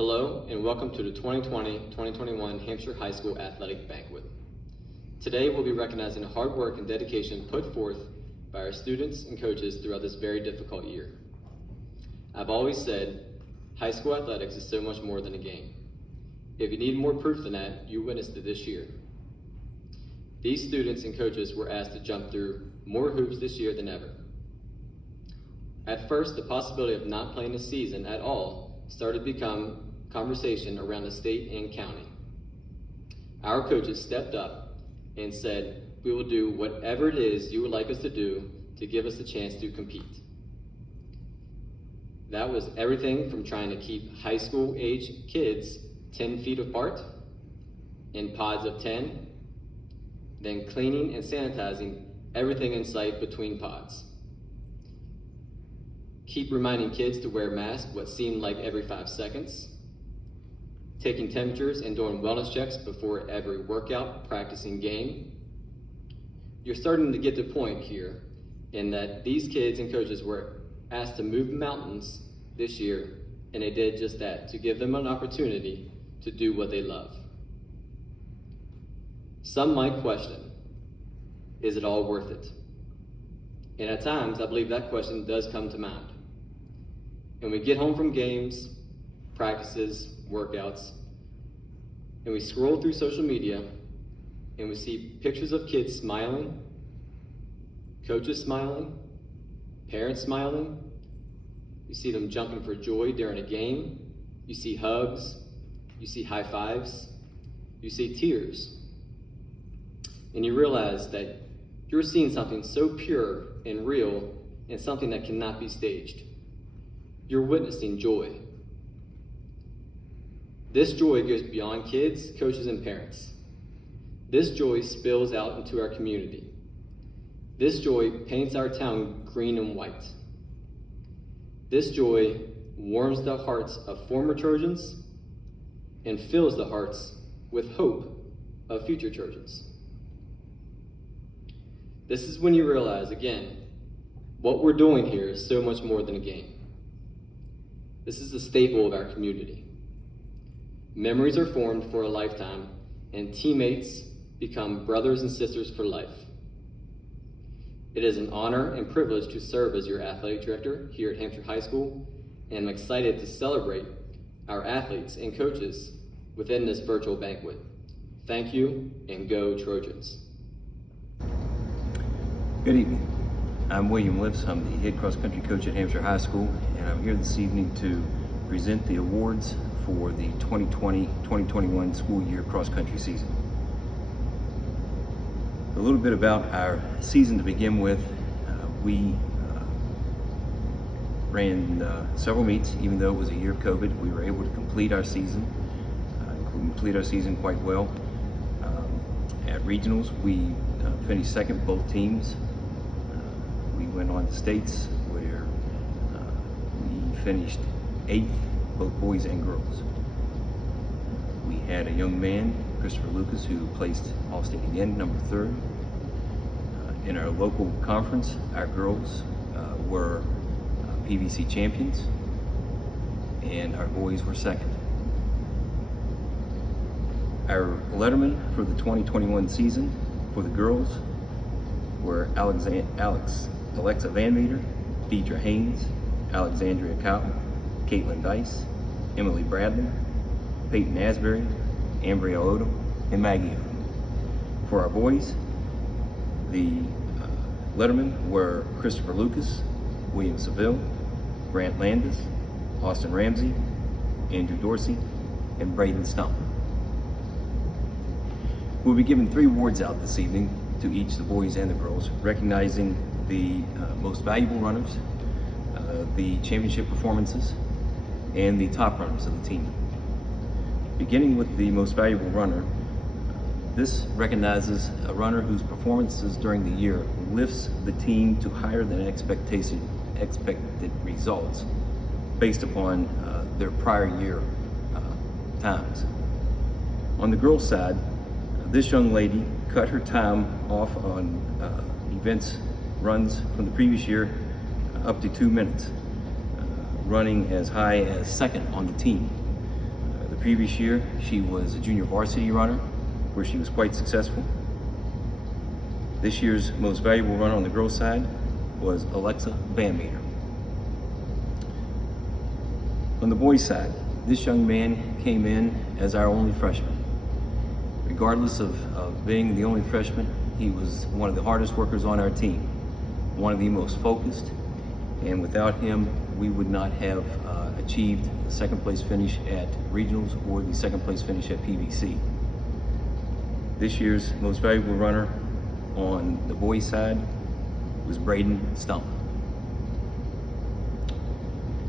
Hello and welcome to the 2020-2021 Hampshire High School Athletic Banquet. Today we'll be recognizing the hard work and dedication put forth by our students and coaches throughout this very difficult year. I've always said, high school athletics is so much more than a game. If you need more proof than that, you witnessed it this year. These students and coaches were asked to jump through more hoops this year than ever. At first, the possibility of not playing the season at all started to become conversation around the state and county. Our coaches stepped up and said, we will do whatever it is you would like us to do to give us a chance to compete. That was everything from trying to keep high school age kids 10 feet apart in pods of 10, then cleaning and sanitizing everything in sight between pods. Keep reminding kids to wear masks what seemed like every 5 seconds, taking temperatures and doing wellness checks before every workout, practice, and game. You're starting to get the point here in that these kids and coaches were asked to move mountains this year, and they did just that, to give them an opportunity to do what they love. Some might question, is it all worth it? And at times, I believe that question does come to mind. And we get home from games, practices, workouts, and we scroll through social media and we see pictures of kids smiling, coaches smiling, parents smiling. You see them jumping for joy during a game. You see hugs, you see high fives, you see tears. And you realize that you're seeing something so pure and real and something that cannot be staged. You're witnessing joy. This joy goes beyond kids, coaches, and parents. This joy spills out into our community. This joy paints our town green and white. This joy warms the hearts of former Trojans and fills the hearts with hope of future Trojans. This is when you realize, again, what we're doing here is so much more than a game. This is a staple of our community. Memories are formed for a lifetime, and teammates become brothers and sisters for life. It is an honor and privilege to serve as your athletic director here at Hampshire High School, and I'm excited to celebrate our athletes and coaches within this virtual banquet. Thank you, and go Trojans. Good evening. I'm William Lips. I'm the head cross country coach at Hampshire High School, and I'm here this evening to present the awards for the 2020-2021 school year cross country season. A little bit about our season to begin with. We ran several meets. Even though it was a year of COVID, we were able to complete our season quite well. At regionals, we finished second both teams. We went on to states where we finished 8th, both boys and girls. We had a young man, Christopher Lucas, who placed all-state again, number 3rd. In our local conference, our girls were PVC champions, and our boys were 2nd. Our lettermen for the 2021 season for the girls were Alexa Van Meter, Deidre Haynes, Alexandria Cotton, Caitlin Dice, Emily Bradley, Peyton Asbury, Ambria Odom, and Maggie Odom. For our boys, the lettermen were Christopher Lucas, William Seville, Grant Landis, Austin Ramsey, Andrew Dorsey, and Braden Stump. We'll be giving 3 awards out this evening to each the boys and the girls, recognizing the most valuable runners, the championship performances, and the top runners of the team. Beginning with the most valuable runner, this recognizes a runner whose performances during the year lifts the team to higher than expected results based upon their prior year times. On the girls' side, this young lady cut her time off on runs from the previous year up to 2 minutes, running as high as 2nd on the team. previous year, she was a junior varsity runner, where she was quite successful. This year's most valuable runner on the girls' side was Alexa Van Meter. On the boys' side, this young man came in as our only freshman. Regardless of being the only freshman, he was one of the hardest workers on our team, one of the most focused, and without him, we would not have achieved the second place finish at regionals or the second place finish at PVC. This year's most valuable runner on the boys' side was Braden Stump.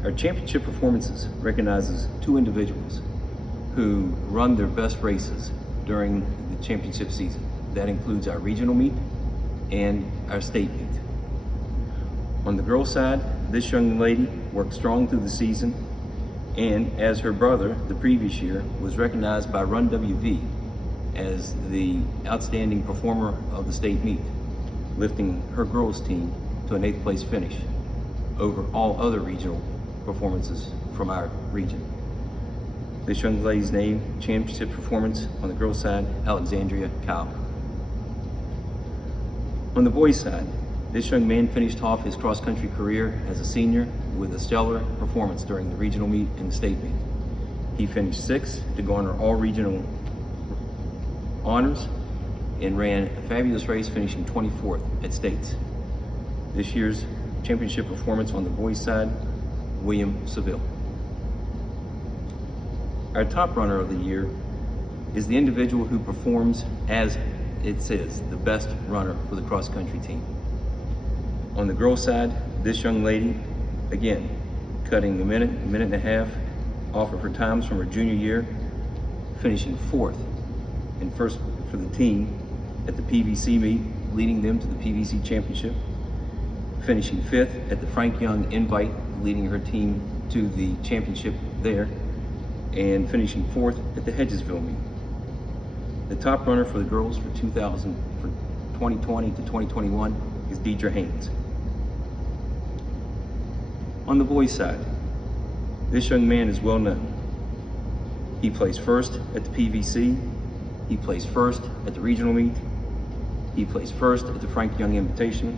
Our championship performances recognizes two individuals who run their best races during the championship season. That includes our regional meet and our state meet. On the girls' side, this young lady worked strong through the season, and as her brother the previous year, was recognized by Run WV as the outstanding performer of the state meet, lifting her girls' team to an 8th place finish over all other regional performances from our region. This young lady's name, championship performance on the girls' side, Alexandria Cow. On the boys' side, this young man finished off his cross-country career as a senior with a stellar performance during the regional meet and the state meet. He finished 6th to garner all regional honors and ran a fabulous race, finishing 24th at states. This year's championship performance on the boys' side, William Seville. Our top runner of the year is the individual who performs as it says, the best runner for the cross-country team. On the girls' side, this young lady, again, cutting a minute and a half off of her times from her junior year, finishing 4th and first for the team at the PVC meet, leading them to the PVC championship, finishing 5th at the Frank Young Invite, leading her team to the championship there, and finishing 4th at the Hedgesville meet. The top runner for the girls for 2020 to 2021 is Deidre Haynes. On the boys' side, this young man is well known. He placed 1st at the PVC, he placed 1st at the regional meet, he placed 1st at the Frank Young Invitational,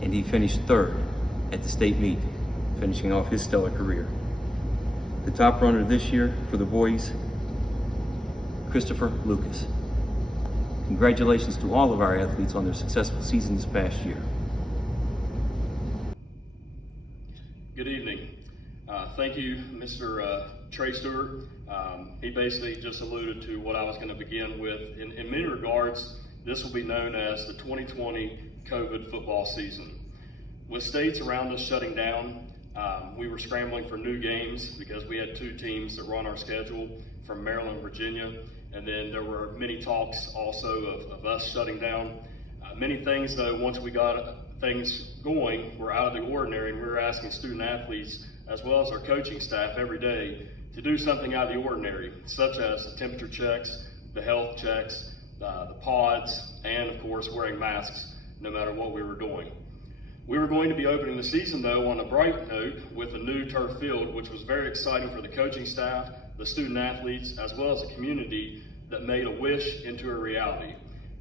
and he finished 3rd at the state meet, finishing off his stellar career. The top runner this year for the boys, Christopher Lucas. Congratulations to all of our athletes on their successful season this past year. Good evening. Thank you, Mr. Trey Stewart. He basically just alluded to what I was going to begin with. In many regards, this will be known as the 2020 COVID football season. With states around us shutting down, we were scrambling for new games because we had 2 teams that were on our schedule from Maryland and Virginia, and then there were many talks also of us shutting down. Many things, though, once we got things going, were out of the ordinary, and we were asking student athletes as well as our coaching staff every day to do something out of the ordinary, such as the temperature checks, the health checks, the pods, and of course wearing masks no matter what we were doing. We were going to be opening the season, though, on a bright note with a new turf field, which was very exciting for the coaching staff, the student athletes, as well as the community that made a wish into a reality.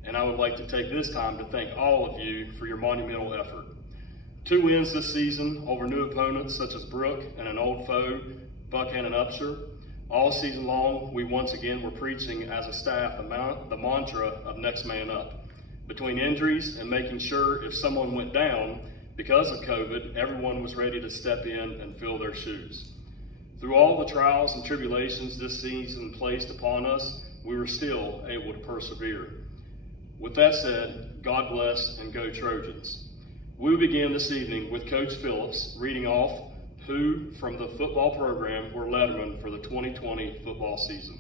And I would like to take this time to thank all of you for your monumental effort. 2 wins this season over new opponents such as Brooke and an old foe, Buckhannon Upshur. All season long, we once again were preaching as a staff the mantra of next man up. Between injuries and making sure if someone went down because of COVID, everyone was ready to step in and fill their shoes. Through all the trials and tribulations this season placed upon us, we were still able to persevere. With that said, God bless and go Trojans. We will begin this evening with Coach Phillips reading off who from the football program were lettermen for the 2020 football season.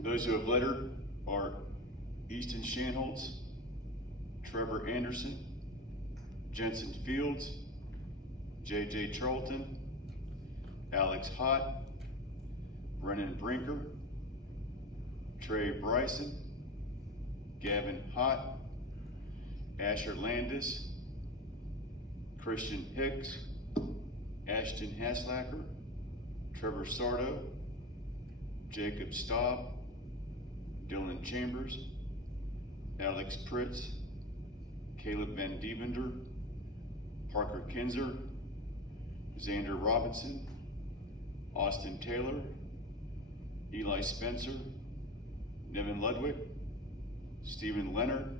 Those who have lettered are Easton Shanholtz, Trevor Anderson, Jensen Fields, J.J. Charlton, Alex Hott, Brennan Brinker, Trey Bryson, Gavin Hott, Asher Landis, Christian Hicks, Ashton Haslacker, Trevor Sardo, Jacob Staub, Dylan Chambers, Alex Pritz, Caleb Van Devender, Parker Kinzer, Xander Robinson, Austin Taylor, Eli Spencer, Nevin Ludwig, Stephen Leonard,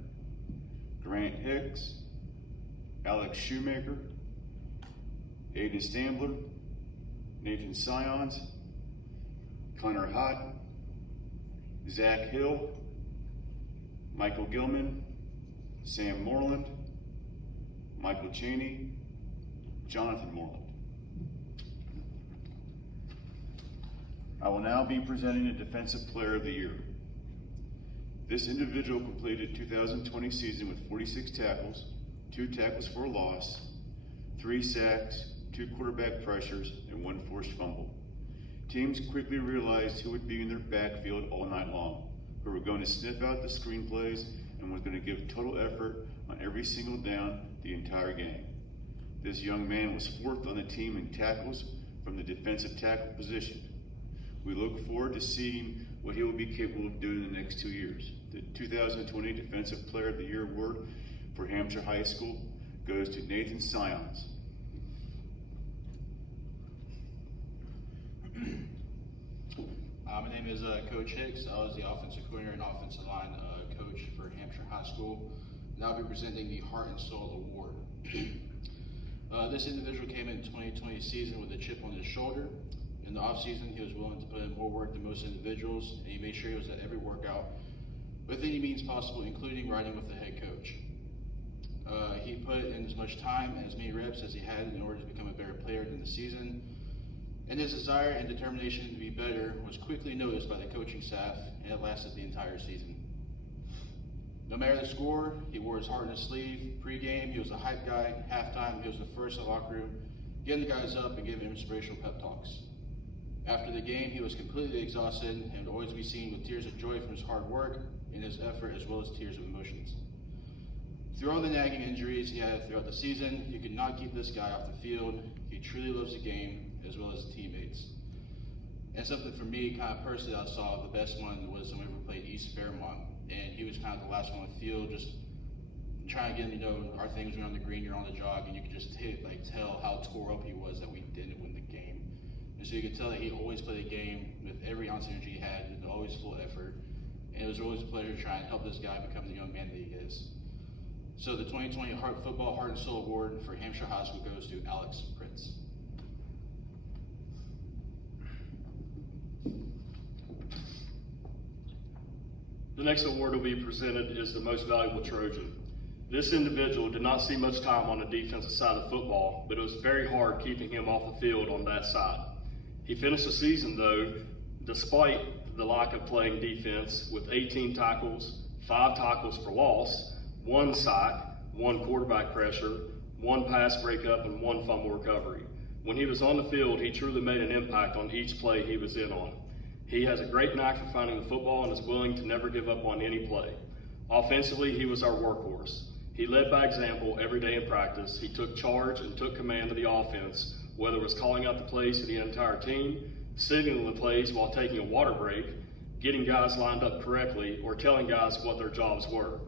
Grant Hicks, Alex Shoemaker, Aiden Stambler, Nathan Sions, Connor Hott, Zach Hill, Michael Gilman, Sam Moreland, Michael Cheney, Jonathan Moreland. I will now be presenting the Defensive Player of the Year. This individual completed 2020 season with 46 tackles, 2 tackles for a loss, 3 sacks, 2 quarterback pressures, and 1 forced fumble. Teams quickly realized who would be in their backfield all night long, who were going to sniff out the screenplays and was going to give total effort on every single down the entire game. This young man was 4th on the team in tackles from the defensive tackle position. We look forward to seeing what he will be capable of doing in the next 2 years. The 2020 Defensive Player of the Year award for Hampshire High School goes to Nathan Sions. My name is Coach Hicks. I was the offensive coordinator and offensive line coach for Hampshire High School. And I'll be presenting the Heart and Soul Award. This individual came in 2020 season with a chip on his shoulder. In the off season, he was willing to put in more work than most individuals, and he made sure he was at every workout with any means possible, including riding with the head coach. He put in as much time and as many reps as he had in order to become a better player in the season. And his desire and determination to be better was quickly noticed by the coaching staff, and it lasted the entire season. No matter the score, he wore his heart on his sleeve. Pre-game, he was the hype guy. Halftime, he was the first in the locker room, getting the guys up and giving inspirational pep talks. After the game, he was completely exhausted and would always be seen with tears of joy from his hard work and his effort, as well as tears of emotions. Through all the nagging injuries he had throughout the season, you could not keep this guy off the field. He truly loves the game, as well as his teammates. And something for me, kind of personally, I saw the best one was when we played East Fairmont, and he was kind of the last one on the field, just trying to get, our things were on the green, you're on the jog, and you could just tell how tore up he was that we didn't win the game. And so you could tell that he always played the game with every ounce of energy he had, and always full effort. And it was always a pleasure trying to help this guy become the young man that he is. So the 2020 Football Heart and Soul Award for Hampshire High School goes to Alex Pritz. The next award will be presented is the Most Valuable Trojan. This individual did not see much time on the defensive side of football, but it was very hard keeping him off the field on that side. He finished the season, though, despite the lack of playing defense, with 18 tackles, 5 tackles for loss, 1 sack, 1 quarterback pressure, 1 pass breakup, and 1 fumble recovery. When he was on the field, he truly made an impact on each play he was in on. He has a great knack for finding the football and is willing to never give up on any play. Offensively, he was our workhorse. He led by example every day in practice. He took charge and took command of the offense, whether it was calling out the plays to the entire team, signaling the plays while taking a water break, getting guys lined up correctly, or telling guys what their jobs were.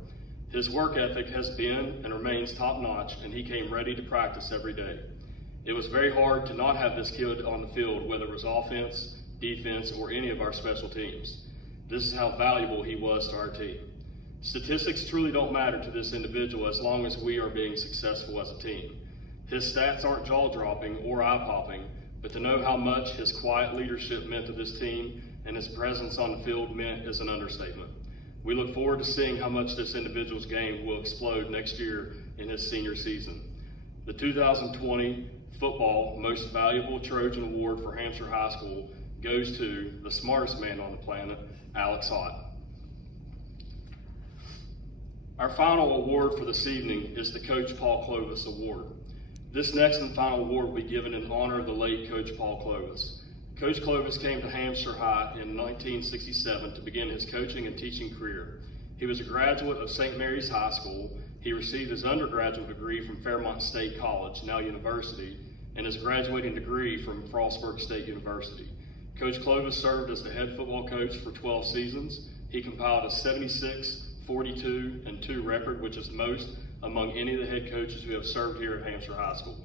His work ethic has been and remains top-notch, and he came ready to practice every day. It was very hard to not have this kid on the field, whether it was offense, defense, or any of our special teams. This is how valuable he was to our team. Statistics truly don't matter to this individual as long as we are being successful as a team. His stats aren't jaw-dropping or eye-popping, but to know how much his quiet leadership meant to this team and his presence on the field meant is an understatement. We look forward to seeing how much this individual's game will explode next year in his senior season. The 2020 Football Most Valuable Trojan Award for Hampshire High School goes to the smartest man on the planet, Alex Hott. Our final award for this evening is the Coach Paul Clovis Award. This next and final award will be given in honor of the late Coach Paul Clovis. Coach Clovis came to Hampshire High in 1967 to begin his coaching and teaching career. He was a graduate of St. Mary's High School He received his undergraduate degree from Fairmont State College, now university, and his graduating degree from Frostburg State University. Coach Clovis served as the head football coach for 12 seasons. He compiled a 76, 42, and 2 record, which is most among any of the head coaches who have served here at Hampshire High School.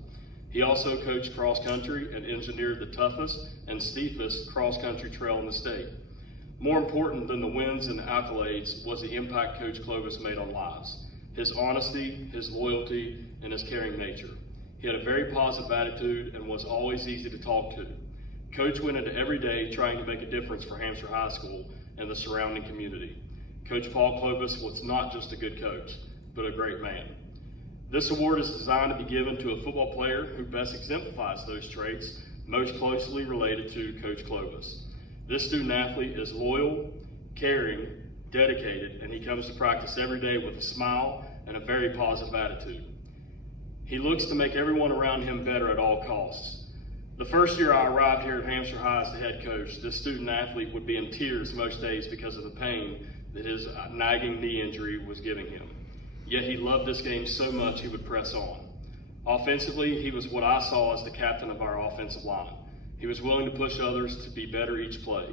He also coached cross country and engineered the toughest and steepest cross country trail in the state. More important than the wins and the accolades was the impact Coach Clovis made on lives. His honesty, his loyalty, and his caring nature. He had a very positive attitude and was always easy to talk to. Coach went into every day trying to make a difference for Hampshire High School and the surrounding community. Coach Paul Clovis was not just a good coach, but a great man. This award is designed to be given to a football player who best exemplifies those traits most closely related to Coach Clovis. This student athlete is loyal, caring, dedicated, and he comes to practice every day with a smile and a very positive attitude. He looks to make everyone around him better at all costs. The first year I arrived here at Hampshire High as the head coach, this student athlete would be in tears most days because of the pain that his nagging knee injury was giving him. Yet he loved this game so much he would press on. Offensively, he was what I saw as the captain of our offensive line. He was willing to push others to be better each play.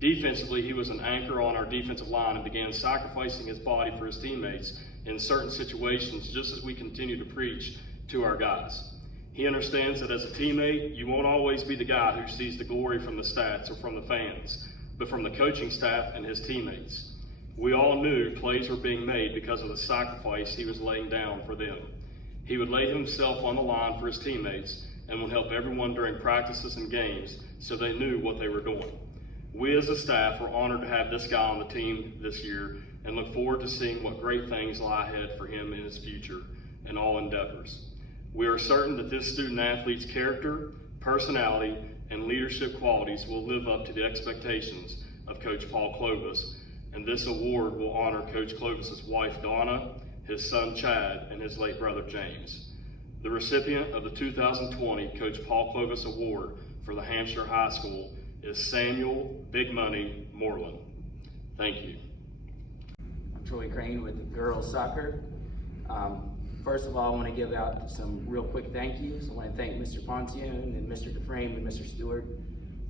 Defensively, he was an anchor on our defensive line and began sacrificing his body for his teammates in certain situations, just as we continue to preach to our guys. He understands that as a teammate, you won't always be the guy who sees the glory from the stats or from the fans, but from the coaching staff and his teammates. We all knew plays were being made because of the sacrifice he was laying down for them. He would lay himself on the line for his teammates and would help everyone during practices and games so they knew what they were doing. We as a staff are honored to have this guy on the team this year and look forward to seeing what great things lie ahead for him in his future and all endeavors. We are certain that this student athlete's character, personality, and leadership qualities will live up to the expectations of Coach Paul Clovis, and this award will honor Coach Clovis's wife Donna, his son Chad, and his late brother James. The recipient of the 2020 Coach Paul Clovis Award for the Hampshire High School is Samuel Big Money Moreland. Thank you. I'm Troy Crane with girls soccer. First of all, I want to give out some real quick thank yous. I want to thank Mr. Poncione and Mr. DeFrame and Mr. Stewart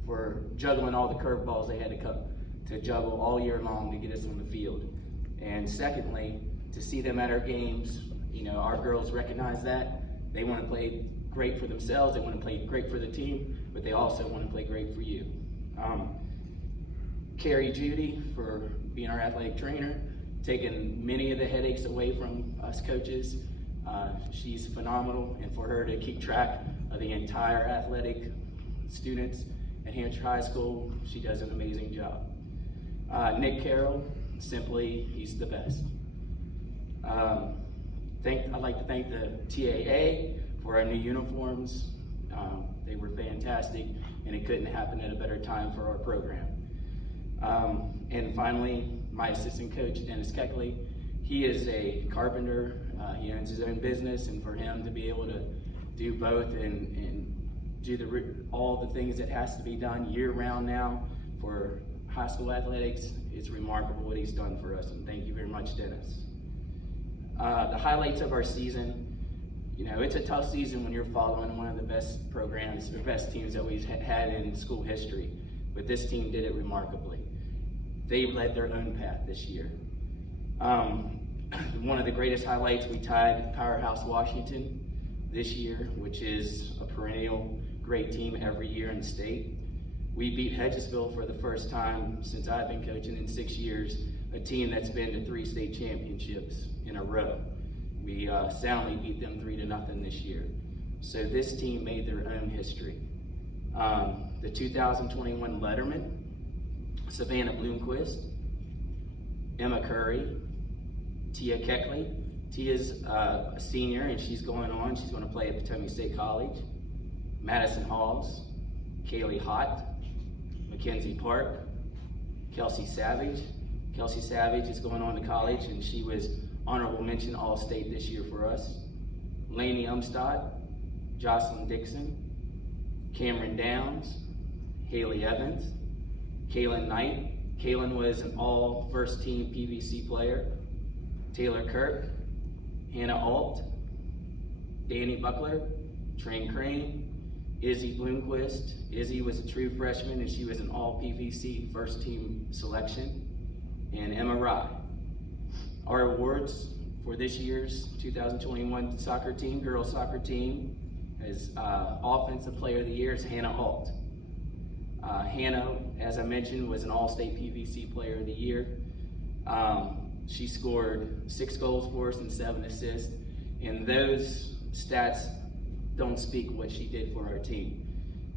for juggling all the curveballs they had to juggle all year long to get us on the field. And secondly, to see them at our games, you know, our girls recognize that. They want to play great for themselves, they want to play great for the team, but they also want to play great for you. Carrie Judy for being our athletic trainer, taking many of the headaches away from us coaches. She's phenomenal, and for her to keep track of the entire athletic students at Hampshire High School, she does an amazing job. Nick Carroll, simply, he's the best. I'd like to thank the TAA for our new uniforms. They were fantastic, and it couldn't happen at a better time for our program. And finally, my assistant coach, Dennis Keckley. He is a carpenter. He owns his own business, and for him to be able to do both and do all the things that has to be done year-round now for high school athletics, it's remarkable what he's done for us, and thank you very much, Dennis. The highlights of our season, you know, it's a tough season when you're following one of the best programs, the best teams that we've had in school history, but this team did it remarkably. They led their own path this year. One of the greatest highlights, we tied Powerhouse Washington this year, which is a perennial great team every year in the state. We beat Hedgesville for the first time since I've been coaching in 6 years, a team that's been to 3 state championships in a row. We soundly beat them 3-0 this year. So this team made their own history. The 2021 Letterman, Savannah Bloomquist, Emma Curry, Tia Keckley. Tia's a senior and she's going on. She's going to play at Potomac State College. Madison Halls, Kaylee Hott, Mackenzie Park, Kelsey Savage. Kelsey Savage is going on to college and she was honorable mention All-State this year for us. Lainey Umstad, Jocelyn Dixon, Cameron Downs, Haley Evans, Kaylin Knight. Kaylin was an all first team PVC player. Taylor Kirk, Hannah Alt, Danny Buckler, Train Crane, Izzy Bloomquist. Izzy was a true freshman and she was an all PVC first team selection, and Emma Rye. Our awards for this year's 2021 soccer team, girls soccer team, as Offensive Player of the Year is Hannah Alt. Hannah, as I mentioned, was an All-State PVC Player of the Year. She scored 6 goals for us and 7 assists, and those stats don't speak what she did for our team.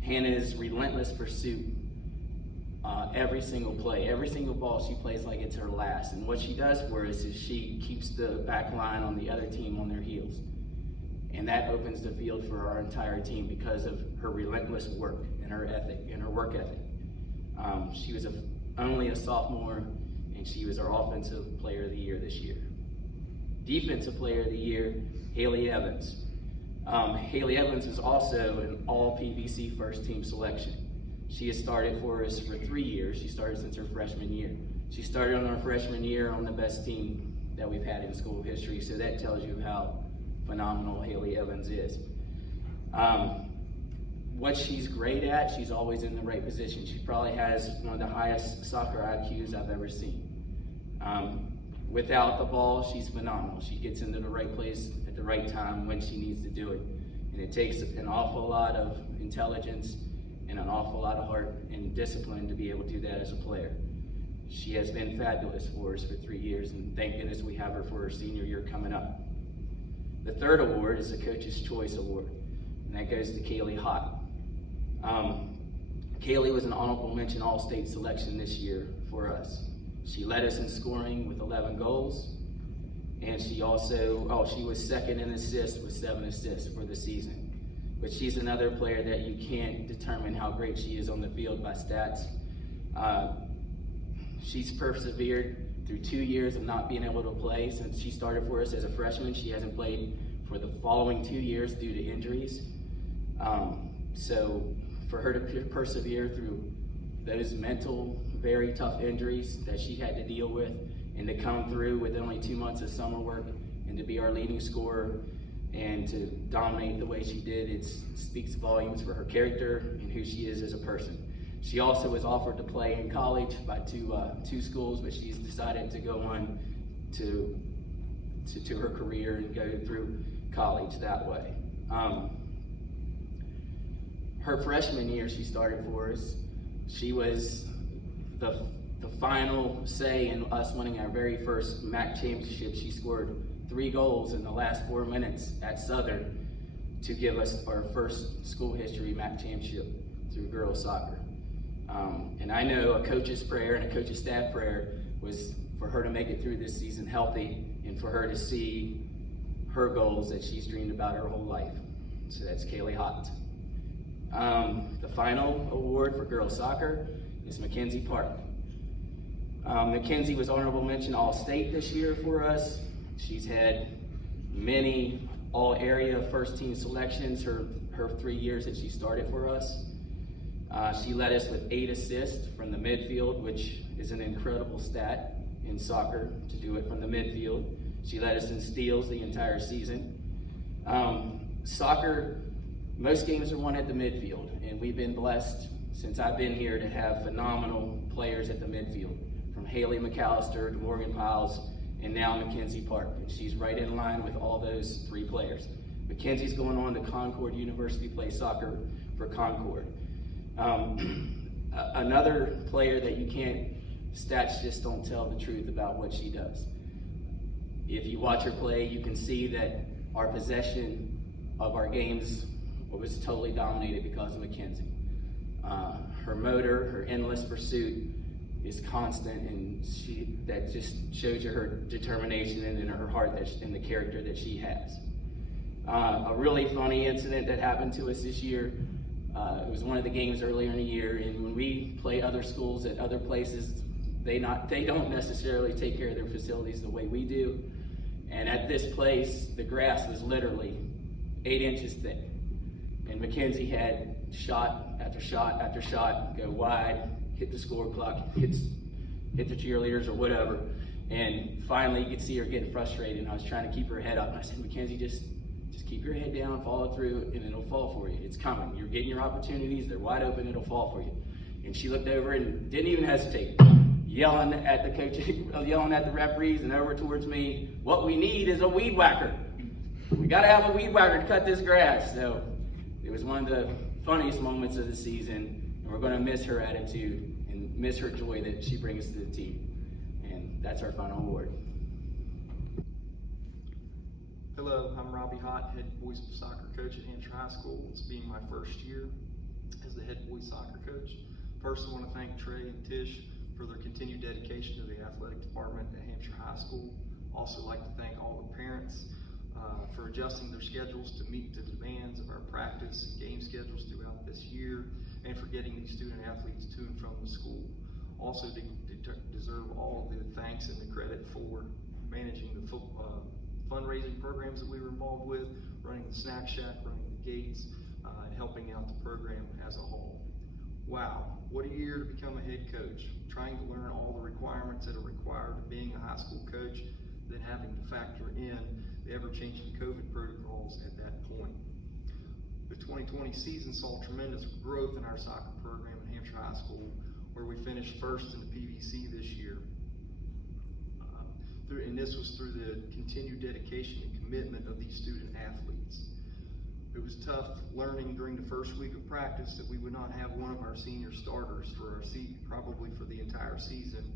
Hannah's relentless pursuit, every single play, every single ball she plays like it's her last, and what she does for us is she keeps the back line on the other team on their heels. And that opens the field for our entire team because of her relentless work and her ethic and her work ethic. She was only a sophomore, and she was our Offensive Player of the Year this year. Defensive Player of the Year, Haley Evans. Haley Evans is also an all PVC first team selection. She has started for us for 3 years. She started since her freshman year. She started on our freshman year on the best team that we've had in school history, so that tells you how phenomenal Haley Evans is. What she's great at, she's always in the right position. She probably has one of the highest soccer IQs I've ever seen. Without the ball, she's phenomenal. She gets into the right place at the right time when she needs to do it. And it takes an awful lot of intelligence and an awful lot of heart and discipline to be able to do that as a player. She has been fabulous for us for 3 years, and thank goodness we have her for her senior year coming up. The third award is the Coach's Choice Award, and that goes to Kaylee Hott. Kaylee was an honorable mention All-State selection this year for us. She led us in scoring with 11 goals, and she also, she was second in assists with 7 assists for the season. But she's another player that you can't determine how great she is on the field by stats. She's persevered through 2 years of not being able to play. Since she started for us as a freshman, she hasn't played for the following 2 years due to injuries. So for her to persevere through those mental, very tough injuries that she had to deal with, and to come through with only 2 months of summer work and to be our leading scorer and to dominate the way she did, it speaks volumes for her character and who she is as a person. She also was offered to play in college by two schools, but she's decided to go on to her career and go through college that way. Her freshman year, she started for us. She was the final say in us winning our very first MAC championship. She scored 3 goals in the last 4 minutes at Southern to give us our first school history MAC championship through girls soccer. And I know a coach's prayer and a coach's staff prayer was for her to make it through this season healthy and for her to see her goals that she's dreamed about her whole life. So that's Kaylee Hott. The final award for girls soccer is Mackenzie Park. Mackenzie was honorable mention All-State this year for us. She's had many all-area first-team selections her 3 years that she started for us. She led us with 8 assists from the midfield, which is an incredible stat in soccer to do it from the midfield. She led us in steals the entire season. Soccer, most games are won at the midfield, and we've been blessed since I've been here to have phenomenal players at the midfield, from Haley McAllister to Morgan Piles, and now Mackenzie Park. And she's right in line with all those 3 players. Mackenzie's going on to Concord University to play soccer for Concord. Another player that you can't, stats just don't tell the truth about what she does. If you watch her play, you can see that our possession of our games was totally dominated because of Mackenzie. Her motor, her endless pursuit is constant, and that just shows you her determination and her heart and the character that she has. A really funny incident that happened to us this year, it was one of the games earlier in the year, and when we play other schools at other places, they don't necessarily take care of their facilities the way we do. And at this place, the grass was literally 8 inches thick. And Mackenzie had shot after shot after shot go wide, hit the score clock, hit the cheerleaders or whatever. And finally, you could see her getting frustrated, and I was trying to keep her head up. And I said, Mackenzie, just keep your head down, follow through, and it'll fall for you. It's coming. You're getting your opportunities. They're wide open. It'll fall for you. And she looked over and didn't even hesitate, yelling at the coach, yelling at the referees, and over towards me. What we need is a weed whacker. We got to have a weed whacker to cut this grass. So it was one of the funniest moments of the season, and we're going to miss her attitude and miss her joy that she brings to the team. And that's our final award. Hello, I'm Robbie Hott, head boys soccer coach at Hampshire High School. It's being my first year as the head boys soccer coach. First, I want to thank Trey and Tish for their continued dedication to the athletic department at Hampshire High School. Also like to thank all the parents for adjusting their schedules to meet the demands of our practice and game schedules throughout this year, and for getting these student athletes to and from the school. Also deserve all of the thanks and the credit for managing the fundraising programs that we were involved with, running the snack shack, running the gates, and helping out the program as a whole. Wow, what a year to become a head coach, trying to learn all the requirements that are required of being a high school coach, then having to factor in the ever-changing COVID protocols at that point. The 2020 season saw tremendous growth in our soccer program at Hampshire High School, where we finished first in the PVC this year. And this was through the continued dedication and commitment of these student athletes. It was tough learning during the first week of practice that we would not have one of our senior starters for our probably for the entire season.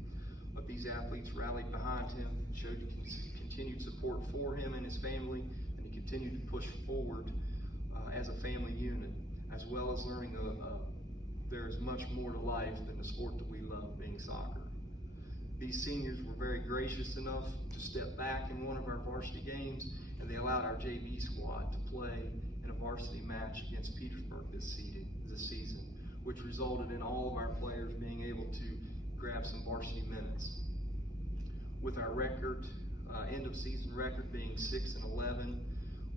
But these athletes rallied behind him, showed continued support for him and his family, and he continued to push forward as a family unit, as well as learning there is much more to life than the sport that we love, being soccer. These seniors were very gracious enough to step back in one of our varsity games, and they allowed our JV squad to play in a varsity match against Petersburg this season, which resulted in all of our players being able to grab some varsity minutes. With our record, end of season record being 6-11,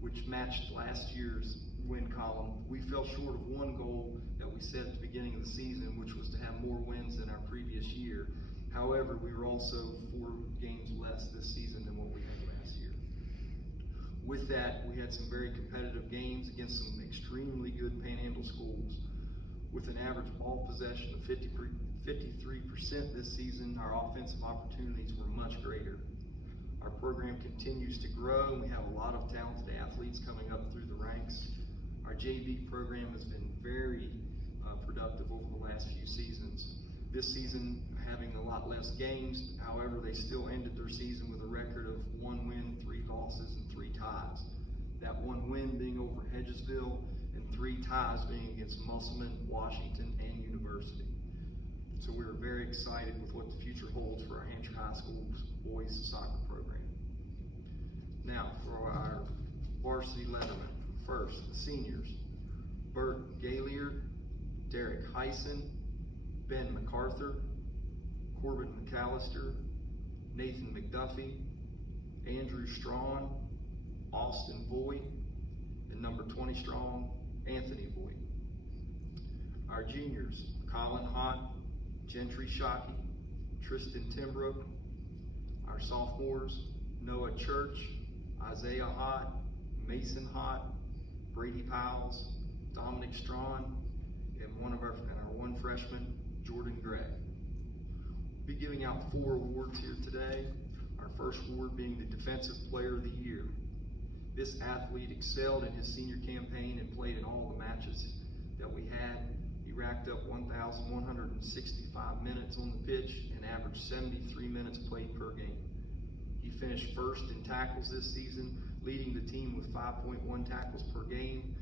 which matched last year's win column, we fell short of one goal that we set at the beginning of the season, which was to have more wins than our previous year. However, we were also 4 games less this season than what we had last year. With that, we had some very competitive games against some extremely good Panhandle schools. With an average ball possession of 53% this season, our offensive opportunities were much greater. Our program continues to grow, and we have a lot of talented athletes coming up through the ranks. Our JV program has been very productive over the last few seasons. This season, having a lot less games, however, they still ended their season with a record of 1 win, 3 losses, and 3 ties. That 1 win being over Hedgesville, and 3 ties being against Musselman, Washington, and University. So we're very excited with what the future holds for our Hampshire High School's boys soccer program. Now, for our varsity lettermen. First, the seniors: Bert Galier, Derek Heisen, Ben MacArthur, Corbin McAllister, Nathan McDuffie, Andrew Strawn, Austin Voigt, and number 20 strong, Anthony Voigt. Our juniors: Colin Hott, Gentry Shockey, Tristan Timbrook. Our sophomores: Noah Church, Isaiah Hott, Mason Hott, Brady Powles, Dominic Strawn, and our one freshman, Jordan Gray. We'll be giving out 4 awards here today. Our first award being the Defensive Player of the Year. This athlete excelled in his senior campaign and played in all the matches that we had. He racked up 1,165 minutes on the pitch and averaged 73 minutes played per game. He finished first in tackles this season, leading the team with 5.1 tackles per game.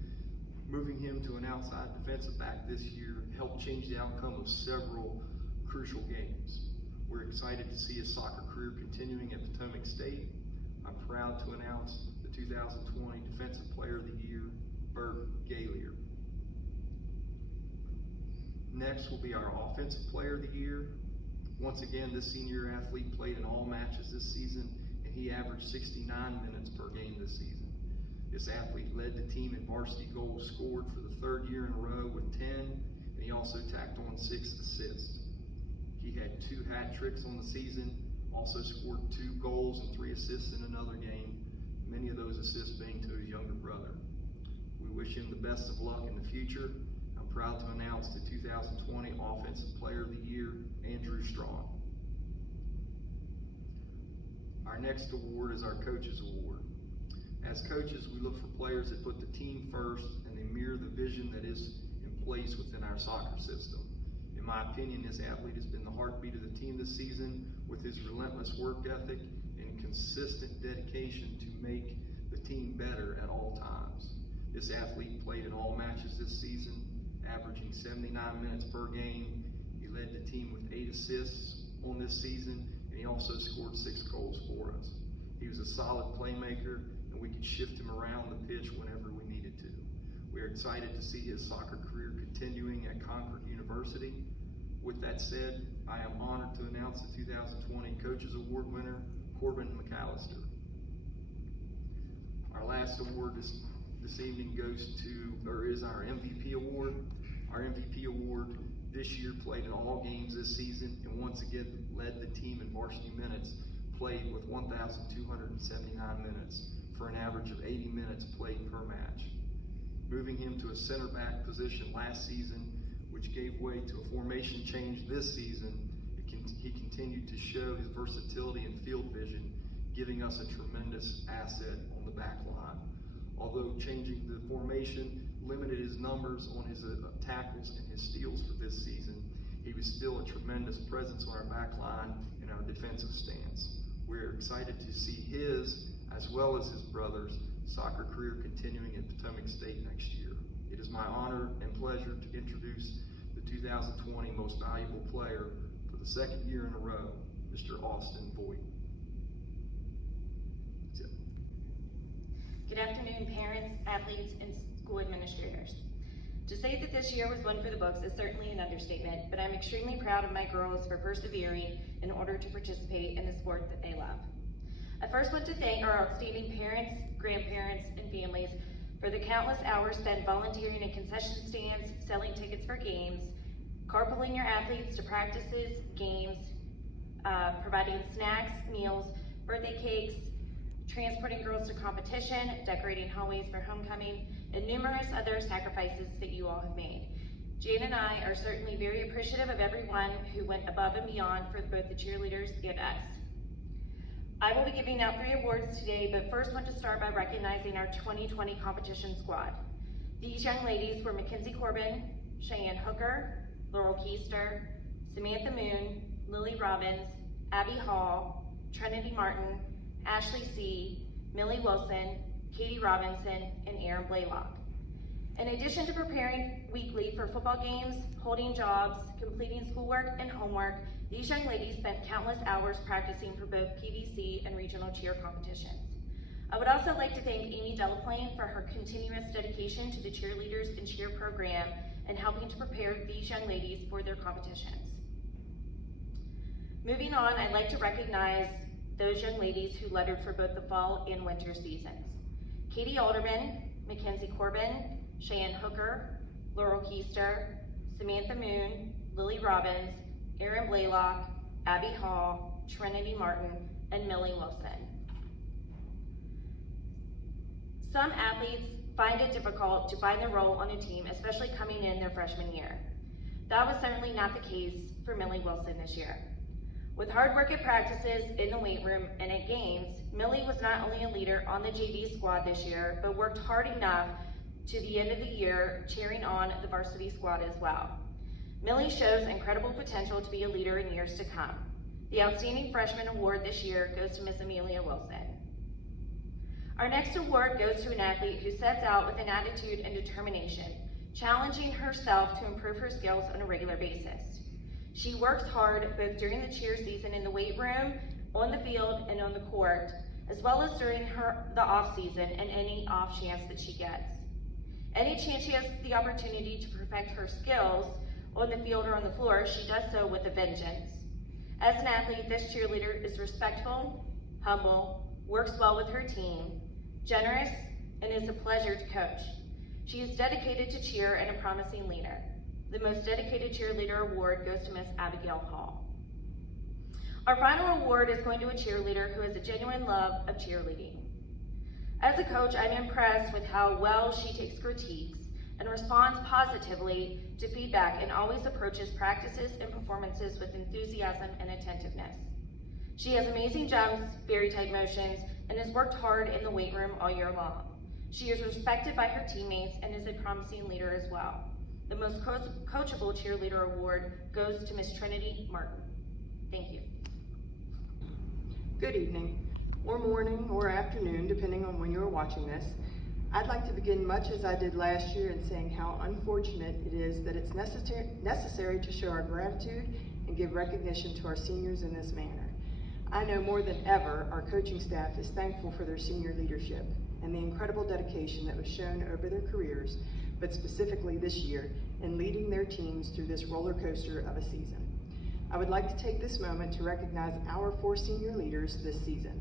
Moving him to an outside defensive back this year helped change the outcome of several crucial games. We're excited to see his soccer career continuing at Potomac State. I'm proud to announce the 2020 Defensive Player of the Year, Bert Galier. Next will be our Offensive Player of the Year. Once again, this senior athlete played in all matches this season, and he averaged 69 minutes per game this season. This athlete led the team in varsity goals scored for the 3rd year in a row with 10, and he also tacked on 6 assists. He had 2 hat tricks on the season, Also scored 2 goals and 3 assists in another game, many of those assists being to his younger brother. We wish him the best of luck in the future. I'm proud to announce the 2020 Offensive Player of the Year, Andrew Strong. Our next award is our Coaches Award. As coaches, we look for players that put the team first and they mirror the vision that is in place within our soccer system. In my opinion, this athlete has been the heartbeat of the team this season with his relentless work ethic and consistent dedication to make the team better at all times. This athlete played in all matches this season, averaging 79 minutes per game. He led the team with 8 assists on this season, and he also scored 6 goals for us. He was a solid playmaker, and we could shift him around the pitch whenever we needed to. We are excited to see his soccer career continuing at Concord University. With that said, I am honored to announce the 2020 Coaches Award winner, Corbin McAllister. Our last award this evening is our MVP award. Our MVP award this year played in all games this season and once again led the team in varsity minutes played with 1,279 minutes for an average of 80 minutes played per match. Moving him to a center back position last season, which gave way to a formation change this season, he continued to show his versatility and field vision, giving us a tremendous asset on the back line. Although changing the formation limited his numbers on his tackles and his steals for this season, he was still a tremendous presence on our back line and our defensive stance. We're excited to see his, as well as his brother's, soccer career continuing at Potomac State next year. It is my honor and pleasure to introduce the 2020 Most Valuable Player for the second year in a row, Mr. Austin Voigt. That's it. Good afternoon, parents, athletes, and school administrators. To say that this year was one for the books is certainly an understatement, but I'm extremely proud of my girls for persevering in order to participate in the sport that they love. I first want to thank our outstanding parents, grandparents, and families for the countless hours spent volunteering in concession stands, selling tickets for games, carpooling your athletes to practices, games, providing snacks, meals, birthday cakes, transporting girls to competition, decorating hallways for homecoming, and numerous other sacrifices that you all have made. Jan and I are certainly very appreciative of everyone who went above and beyond for both the cheerleaders and us. I will be giving out 3 awards today, but first want to start by recognizing our 2020 competition squad. These young ladies were Mackenzie Corbin, Cheyenne Hooker, Laurel Keister, Samantha Moon, Lily Robbins, Abby Hall, Trinity Martin, Ashley C., Millie Wilson, Katie Robinson, and Erin Blaylock. In addition to preparing weekly for football games, holding jobs, completing schoolwork and homework, these young ladies spent countless hours practicing for both PVC and regional cheer competitions. I would also like to thank Amy Delaplane for her continuous dedication to the cheerleaders and cheer program and helping to prepare these young ladies for their competitions. Moving on, I'd like to recognize those young ladies who lettered for both the fall and winter seasons. Katie Alderman, Mackenzie Corbin, Cheyenne Hooker, Laurel Keister, Samantha Moon, Lily Robbins, Erin Blaylock, Abby Hall, Trinity Martin, and Millie Wilson. Some athletes find it difficult to find their role on a team, especially coming in their freshman year. That was certainly not the case for Millie Wilson this year. With hard work at practices, in the weight room, and at games, Millie was not only a leader on the JV squad this year, but worked hard enough to the end of the year cheering on the varsity squad as well. Millie shows incredible potential to be a leader in years to come. The Outstanding Freshman Award this year goes to Miss Amelia Wilson. Our next award goes to an athlete who sets out with an attitude and determination, challenging herself to improve her skills on a regular basis. She works hard both during the cheer season in the weight room, on the field, and on the court, as well as during the off season and any off chance that she gets. Any chance she has the opportunity to perfect her skills on the field or on the floor, she does so with a vengeance. As an athlete, this cheerleader is respectful, humble, works well with her team, generous, and is a pleasure to coach. She is dedicated to cheer and a promising leader. The Most Dedicated Cheerleader Award goes to Miss Abigail Hall. Our final award is going to a cheerleader who has a genuine love of cheerleading. As a coach, I'm impressed with how well she takes critiques and responds positively to feedback and always approaches practices and performances with enthusiasm and attentiveness. She has amazing jumps, very tight motions, and has worked hard in the weight room all year long. She is respected by her teammates and is a promising leader as well. The most coachable cheerleader award goes to Miss Trinity Martin. Thank you. Good evening, or morning, or afternoon, depending on when you are watching this. I'd like to begin much as I did last year in saying how unfortunate it is that it's necessary to show our gratitude and give recognition to our seniors in this manner. I know more than ever our coaching staff is thankful for their senior leadership and the incredible dedication that was shown over their careers, but specifically this year in leading their teams through this roller coaster of a season. I would like to take this moment to recognize our 4 senior leaders this season.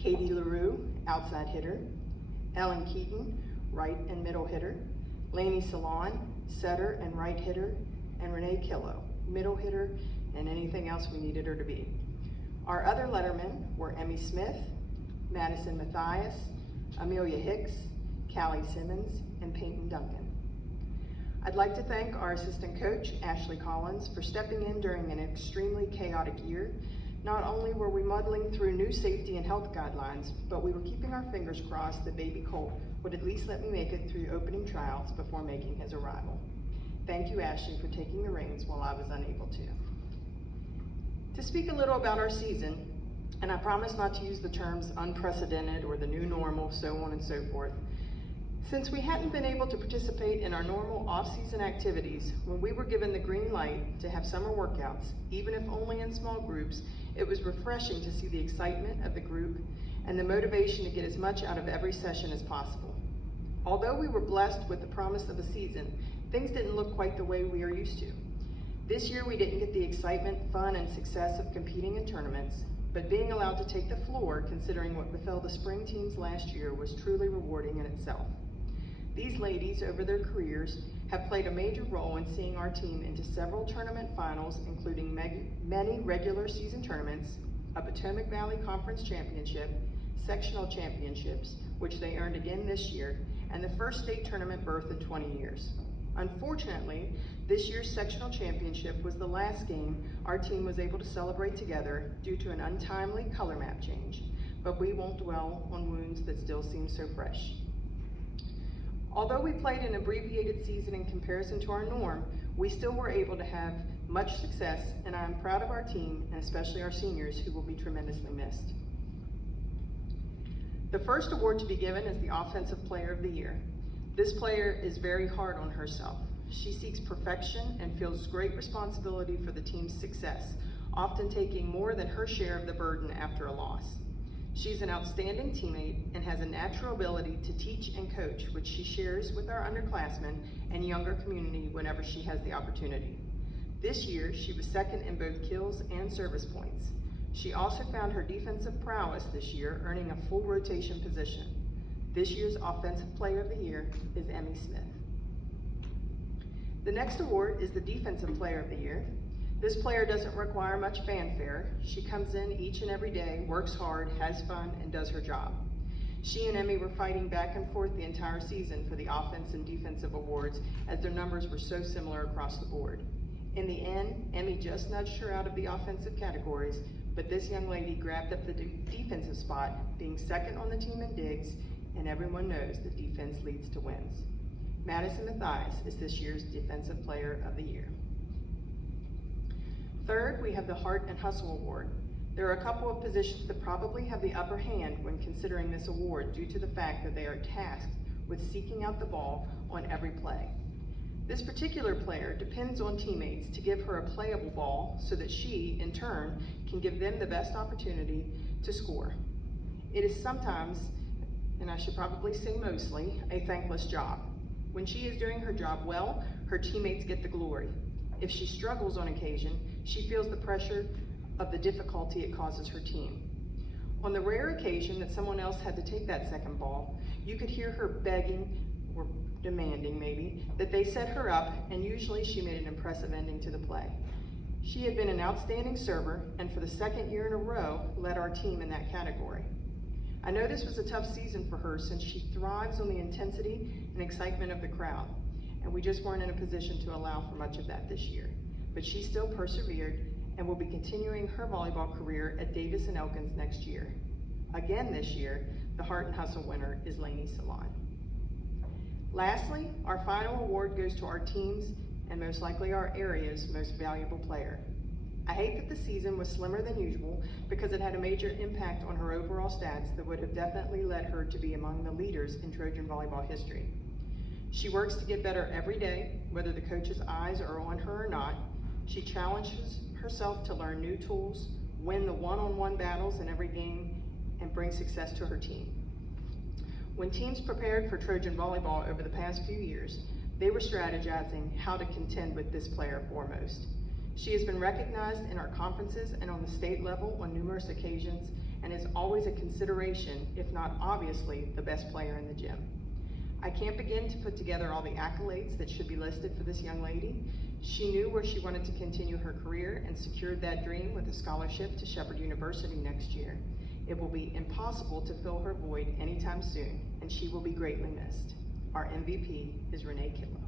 Katie LaRue, outside hitter, Ellen Keaton, right and middle hitter, Lainey Salon, setter and right hitter, and Renee Killo, middle hitter, and anything else we needed her to be. Our other lettermen were Emmy Smith, Madison Mathias, Amelia Hicks, Callie Simmons, and Peyton Duncan. I'd like to thank our assistant coach, Ashley Collins, for stepping in during an extremely chaotic year. Not only were we muddling through new safety and health guidelines, but we were keeping our fingers crossed that baby Colt would at least let me make it through opening trials before making his arrival. Thank you, Ashley, for taking the reins while I was unable to. To speak a little about our season, and I promise not to use the terms unprecedented or the new normal, so on and so forth. Since we hadn't been able to participate in our normal off-season activities, when we were given the green light to have summer workouts, even if only in small groups, it was refreshing to see the excitement of the group and the motivation to get as much out of every session as possible. Although we were blessed with the promise of a season, things didn't look quite the way we are used to. This year we didn't get the excitement, fun, and success of competing in tournaments, but being allowed to take the floor, considering what befell the spring teams last year, was truly rewarding in itself. These ladies, over their careers, have played a major role in seeing our team into several tournament finals, including many regular season tournaments, a Potomac Valley Conference Championship, sectional championships, which they earned again this year, and the first state tournament berth in 20 years. Unfortunately, this year's sectional championship was the last game our team was able to celebrate together due to an untimely color map change, but we won't dwell on wounds that still seem so fresh. Although we played an abbreviated season in comparison to our norm, we still were able to have much success, and I am proud of our team, and especially our seniors, who will be tremendously missed. The first award to be given is the Offensive Player of the Year. This player is very hard on herself. She seeks perfection and feels great responsibility for the team's success, often taking more than her share of the burden after a loss. She's an outstanding teammate and has a natural ability to teach and coach, which she shares with our underclassmen and younger community whenever she has the opportunity. This year, she was second in both kills and service points. She also found her defensive prowess this year, earning a full rotation position. This year's Offensive Player of the Year is Emmy Smith. The next award is the Defensive Player of the Year. This player doesn't require much fanfare. She comes in each and every day, works hard, has fun, and does her job. She and Emmy were fighting back and forth the entire season for the offense and defensive awards, as their numbers were so similar across the board. In the end, Emmy just nudged her out of the offensive categories, but this young lady grabbed up the defensive spot, being second on the team in digs, and everyone knows that defense leads to wins. Madison Mathias is this year's Defensive Player of the Year. Third, we have the Heart and Hustle Award. There are a couple of positions that probably have the upper hand when considering this award due to the fact that they are tasked with seeking out the ball on every play. This particular player depends on teammates to give her a playable ball so that she, in turn, can give them the best opportunity to score. It is sometimes, and I should probably say mostly, a thankless job. When she is doing her job well, her teammates get the glory. If she struggles on occasion, she feels the pressure of the difficulty it causes her team. On the rare occasion that someone else had to take that second ball, you could hear her begging, or demanding maybe, that they set her up, and usually she made an impressive ending to the play. She had been an outstanding server and for the second year in a row led our team in that category. I know this was a tough season for her since she thrives on the intensity and excitement of the crowd, and we just weren't in a position to allow for much of that this year. But she still persevered and will be continuing her volleyball career at Davis and Elkins next year. Again this year, the Heart and Hustle winner is Lainey Salon. Lastly, our final award goes to our team's and most likely our area's most valuable player. I hate that the season was slimmer than usual because it had a major impact on her overall stats that would have definitely led her to be among the leaders in Trojan volleyball history. She works to get better every day, whether the coach's eyes are on her or not. She challenges herself to learn new tools, win the one-on-one battles in every game, and bring success to her team. When teams prepared for Trojan volleyball over the past few years, they were strategizing how to contend with this player foremost. She has been recognized in our conferences and on the state level on numerous occasions and is always a consideration, if not obviously, the best player in the gym. I can't begin to put together all the accolades that should be listed for this young lady. She knew where she wanted to continue her career and secured that dream with a scholarship to Shepherd University next year. It will be impossible to fill her void anytime soon, and she will be greatly missed. Our MVP is Renee Kidlow.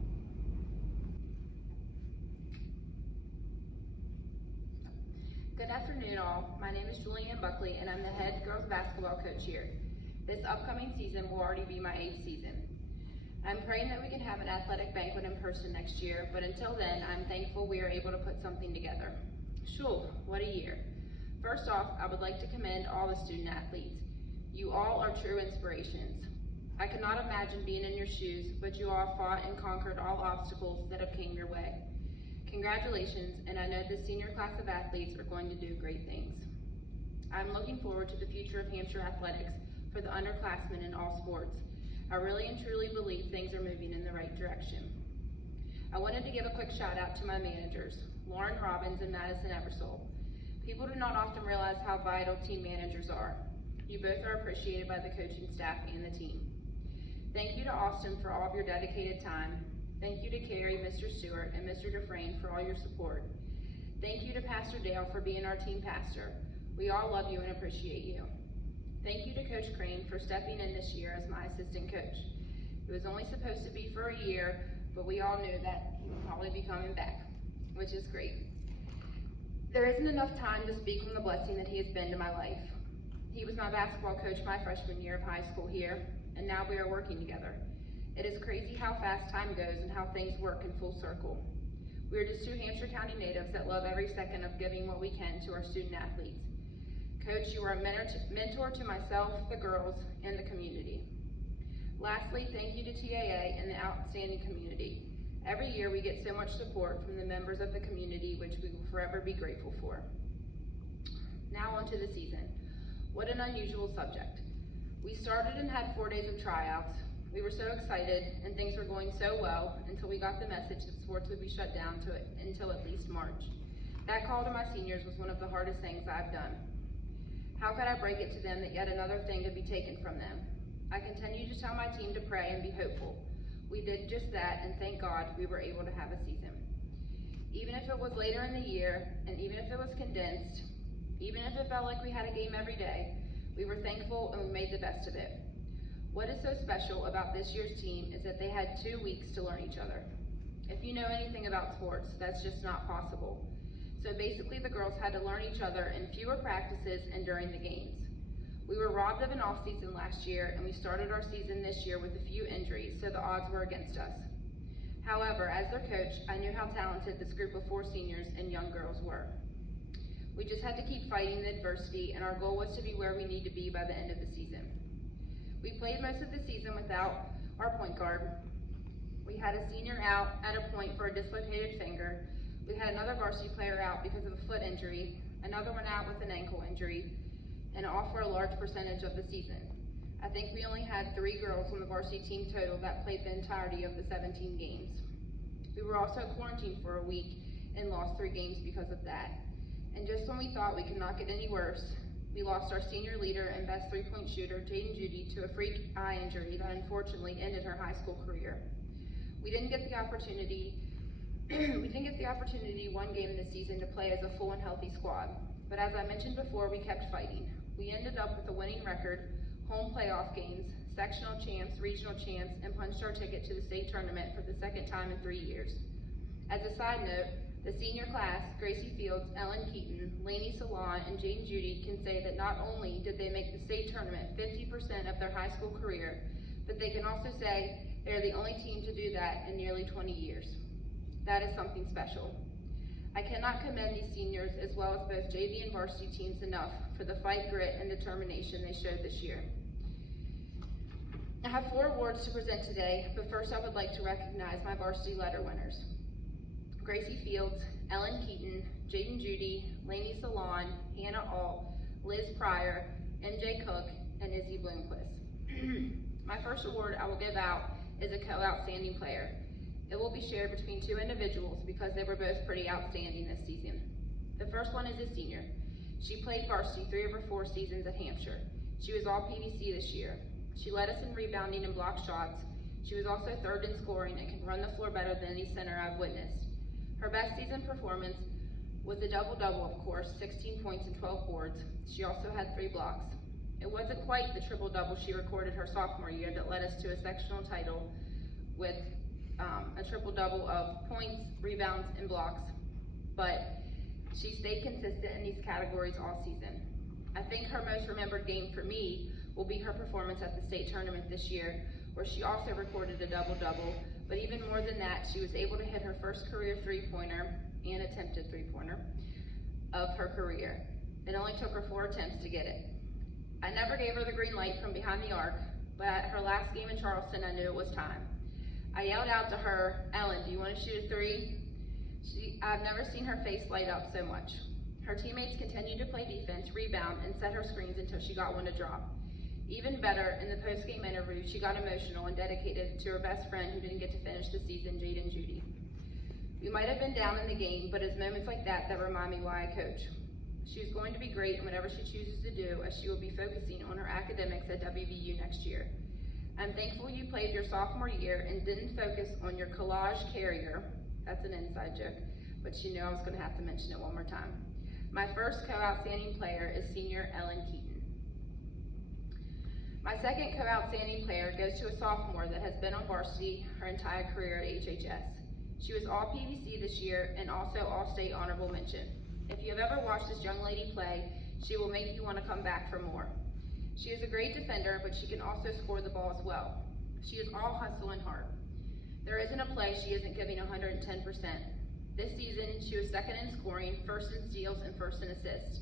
Good afternoon all. My name is Julianne Buckley and I'm the head girls basketball coach here. This upcoming season will already be my 8th season. I'm praying that we can have an athletic banquet in person next year, but until then, I'm thankful we are able to put something together. Shul, what a year. First off, I would like to commend all the student athletes. You all are true inspirations. I could not imagine being in your shoes, but you all fought and conquered all obstacles that have came your way. Congratulations, and I know the senior class of athletes are going to do great things. I'm looking forward to the future of Hampshire athletics for the underclassmen in all sports. I really and truly believe things are moving in the right direction. I wanted to give a quick shout out to my managers, Lauren Robbins and Madison Eversole. People do not often realize how vital team managers are. You both are appreciated by the coaching staff and the team. Thank you to Austin for all of your dedicated time. Thank you to Carrie, Mr. Stewart, and Mr. Dufresne for all your support. Thank you to Pastor Dale for being our team pastor. We all love you and appreciate you. Thank you to Coach Crane for stepping in this year as my assistant coach. It was only supposed to be for a year, but we all knew that he would probably be coming back, which is great. There isn't enough time to speak on the blessing that he has been to my life. He was my basketball coach my freshman year of high school here, and now we are working together. It is crazy how fast time goes and how things work in full circle. We are just 2 Hampshire County natives that love every second of giving what we can to our student athletes. Coach, you are a mentor to myself, the girls, and the community. Lastly, thank you to TAA and the outstanding community. Every year we get so much support from the members of the community, which we will forever be grateful for. Now on to the season. What an unusual subject. We started and had 4 days of tryouts. We were so excited and things were going so well until we got the message that sports would be shut down until at least March. That call to my seniors was one of the hardest things I've done. How could I break it to them that yet another thing could be taken from them? I continued to tell my team to pray and be hopeful. We did just that, and thank God we were able to have a season. Even if it was later in the year, and even if it was condensed, even if it felt like we had a game every day, we were thankful and we made the best of it. What is so special about this year's team is that they had 2 weeks to learn each other. If you know anything about sports, that's just not possible. So basically the girls had to learn each other in fewer practices and during the games. We were robbed of an off-season last year, and we started our season this year with a few injuries, so the odds were against us. However, as their coach, I knew how talented this group of 4 seniors and young girls were. We just had to keep fighting the adversity, and our goal was to be where we need to be by the end of the season. We played most of the season without our point guard. We had a senior out at a point for a dislocated finger. We had another varsity player out because of a foot injury, another one out with an ankle injury, and off for a large percentage of the season. I think we only had 3 girls on the varsity team total that played the entirety of the 17 games. We were also quarantined for a week and lost 3 games because of that. And just when we thought we could not get any worse, we lost our senior leader and best 3-point shooter, Jaden Judy, to a freak eye injury that unfortunately ended her high school career. We didn't get the opportunity We didn't get the opportunity one game this season to play as a full and healthy squad, but as I mentioned before, we kept fighting. We ended up with a winning record, home playoff games, sectional champs, regional champs, and punched our ticket to the state tournament for the second time in 3 years. As a side note, the senior class, Gracie Fields, Ellen Keaton, Lainey Salon, and Jane Judy can say that not only did they make the state tournament 50% of their high school career, but they can also say they're the only team to do that in nearly 20 years. That is something special. I cannot commend these seniors as well as both JV and varsity teams enough for the fight, grit, and determination they showed this year. I have 4 awards to present today, but first I would like to recognize my varsity letter winners. Gracie Fields, Ellen Keaton, Jaden Judy, Lainey Salon, Hannah Alt, Liz Pryor, MJ Cook, and Izzy Bloomquist. My first award I will give out is a co-outstanding player. It will be shared between 2 individuals because they were both pretty outstanding this season. The first one is a senior. She played varsity 3 of her 4 seasons at Hampshire. She was all PVC this year. She led us in rebounding and block shots. She was also 3rd in scoring and can run the floor better than any center I've witnessed. Her best season performance was a double-double, of course, 16 points and 12 boards. She also had 3 blocks. It wasn't quite the triple-double she recorded her sophomore year that led us to a sectional title with a triple-double of points, rebounds, and blocks, but she stayed consistent in these categories all season. I think her most remembered game for me will be her performance at the state tournament this year, where she also recorded a double-double, but even more than that, she was able to hit her first career three-pointer and attempted three-pointer of her career. It only took her 4 attempts to get it. I never gave her the green light from behind the arc, but at her last game in Charleston, I knew it was time. I yelled out to her, "Ellen, do you want to shoot a 3? I've never seen her face light up so much. Her teammates continued to play defense, rebound, and set her screens until she got one to drop. Even better, in the post-game interview, she got emotional and dedicated to her best friend who didn't get to finish the season, Jaden Judy. We might have been down in the game, but it's moments like that that remind me why I coach. She's going to be great in whatever she chooses to do, as she will be focusing on her academics at WVU next year. I'm thankful you played your sophomore year and didn't focus on your collage carrier." That's an inside joke, but you knew I was going to have to mention it one more time. My first co-outstanding player is senior Ellen Keaton. My second co-outstanding player goes to a sophomore that has been on varsity her entire career at HHS. She was all PVC this year and also all-state honorable mention. If you have ever watched this young lady play, she will make you want to come back for more. She is a great defender, but she can also score the ball as well. She is all hustle and heart. There isn't a play she isn't giving 110%. This season, she was 2nd in scoring, 1st in steals, and 1st in assists.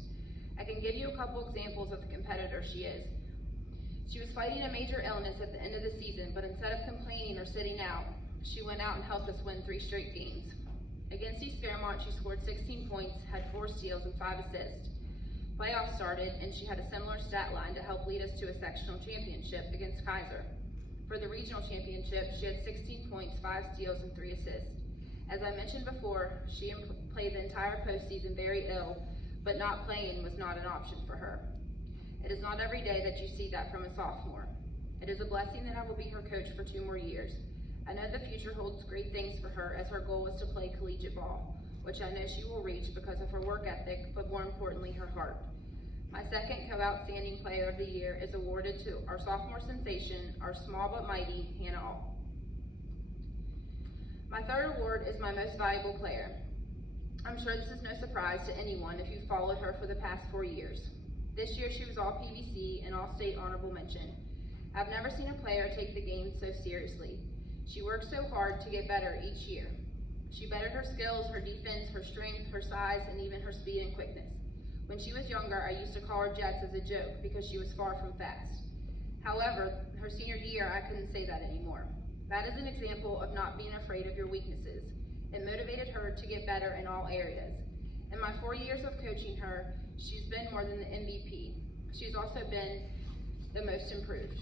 I can give you a couple examples of the competitor she is. She was fighting a major illness at the end of the season, but instead of complaining or sitting out, she went out and helped us win 3 straight games. Against East Fairmont, she scored 16 points, had 4 steals, and 5 assists. Playoffs started, and she had a similar stat line to help lead us to a sectional championship against Kaiser. For the regional championship, she had 16 points, 5 steals, and 3 assists. As I mentioned before, she played the entire postseason very ill, but not playing was not an option for her. It is not every day that you see that from a sophomore. It is a blessing that I will be her coach for 2 more years. I know the future holds great things for her, as her goal was to play collegiate ball, which I know she will reach because of her work ethic, but more importantly, her heart. My second co-outstanding player of the year is awarded to our sophomore sensation, our small but mighty, Hannah Alt. My third award is my most valuable player. I'm sure this is no surprise to anyone if you've followed her for the past 4 years. This year she was all PVC and all state honorable mention. I've never seen a player take the game so seriously. She worked so hard to get better each year. She bettered her skills, her defense, her strength, her size, and even her speed and quickness. When she was younger, I used to call her Jets as a joke because she was far from fast. However, her senior year, I couldn't say that anymore. That is an example of not being afraid of your weaknesses. It motivated her to get better in all areas. In my 4 years of coaching her, she's been more than the MVP. She's also been the most improved.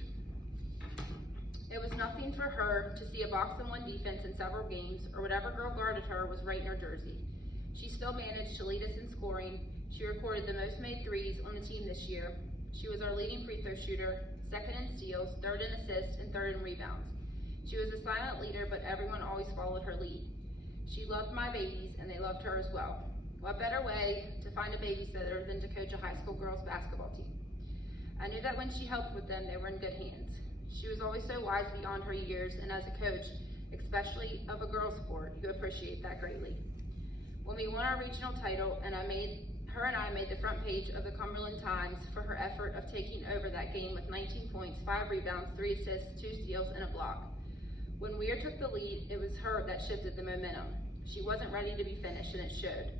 It was nothing for her to see a box-and-one defense in several games, or whatever girl guarded her was right in her jersey. She still managed to lead us in scoring. She recorded the most made threes on the team this year. She was our leading free throw shooter, 2nd in steals, 3rd in assists, and 3rd in rebounds. She was a silent leader, but everyone always followed her lead. She loved my babies and they loved her as well. What better way to find a babysitter than to coach a high school girls basketball team? I knew that when she helped with them, they were in good hands. She was always so wise beyond her years, and as a coach, especially of a girls sport, you appreciate that greatly. When we won our regional title, and her and I made the front page of the Cumberland Times for her effort of taking over that game with 19 points, 5 rebounds, 3 assists, 2 steals, and a block. When Weir took the lead, it was her that shifted the momentum. She wasn't ready to be finished, and it showed.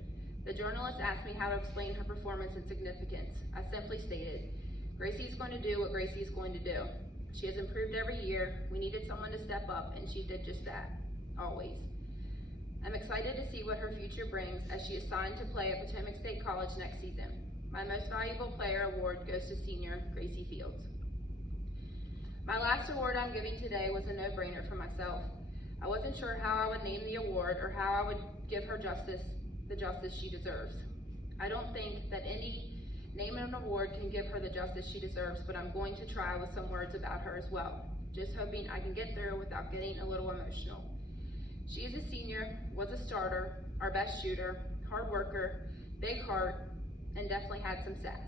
The journalist asked me how to explain her performance and significance. I simply stated, Gracie's going to do what Gracie's going to do. She has improved every year. We needed someone to step up, and she did just that, always. I'm excited to see what her future brings as she is signed to play at Potomac State College next season. My most valuable player award goes to senior Gracie Fields. My last award I'm giving today was a no-brainer for myself. I wasn't sure how I would name the award or how I would give her the justice she deserves. I don't think that any name an award can give her the justice she deserves, but I'm going to try with some words about her as well, just hoping I can get through without getting a little emotional. She is a senior, was a starter, our best shooter, hard worker, big heart, and definitely had some sass.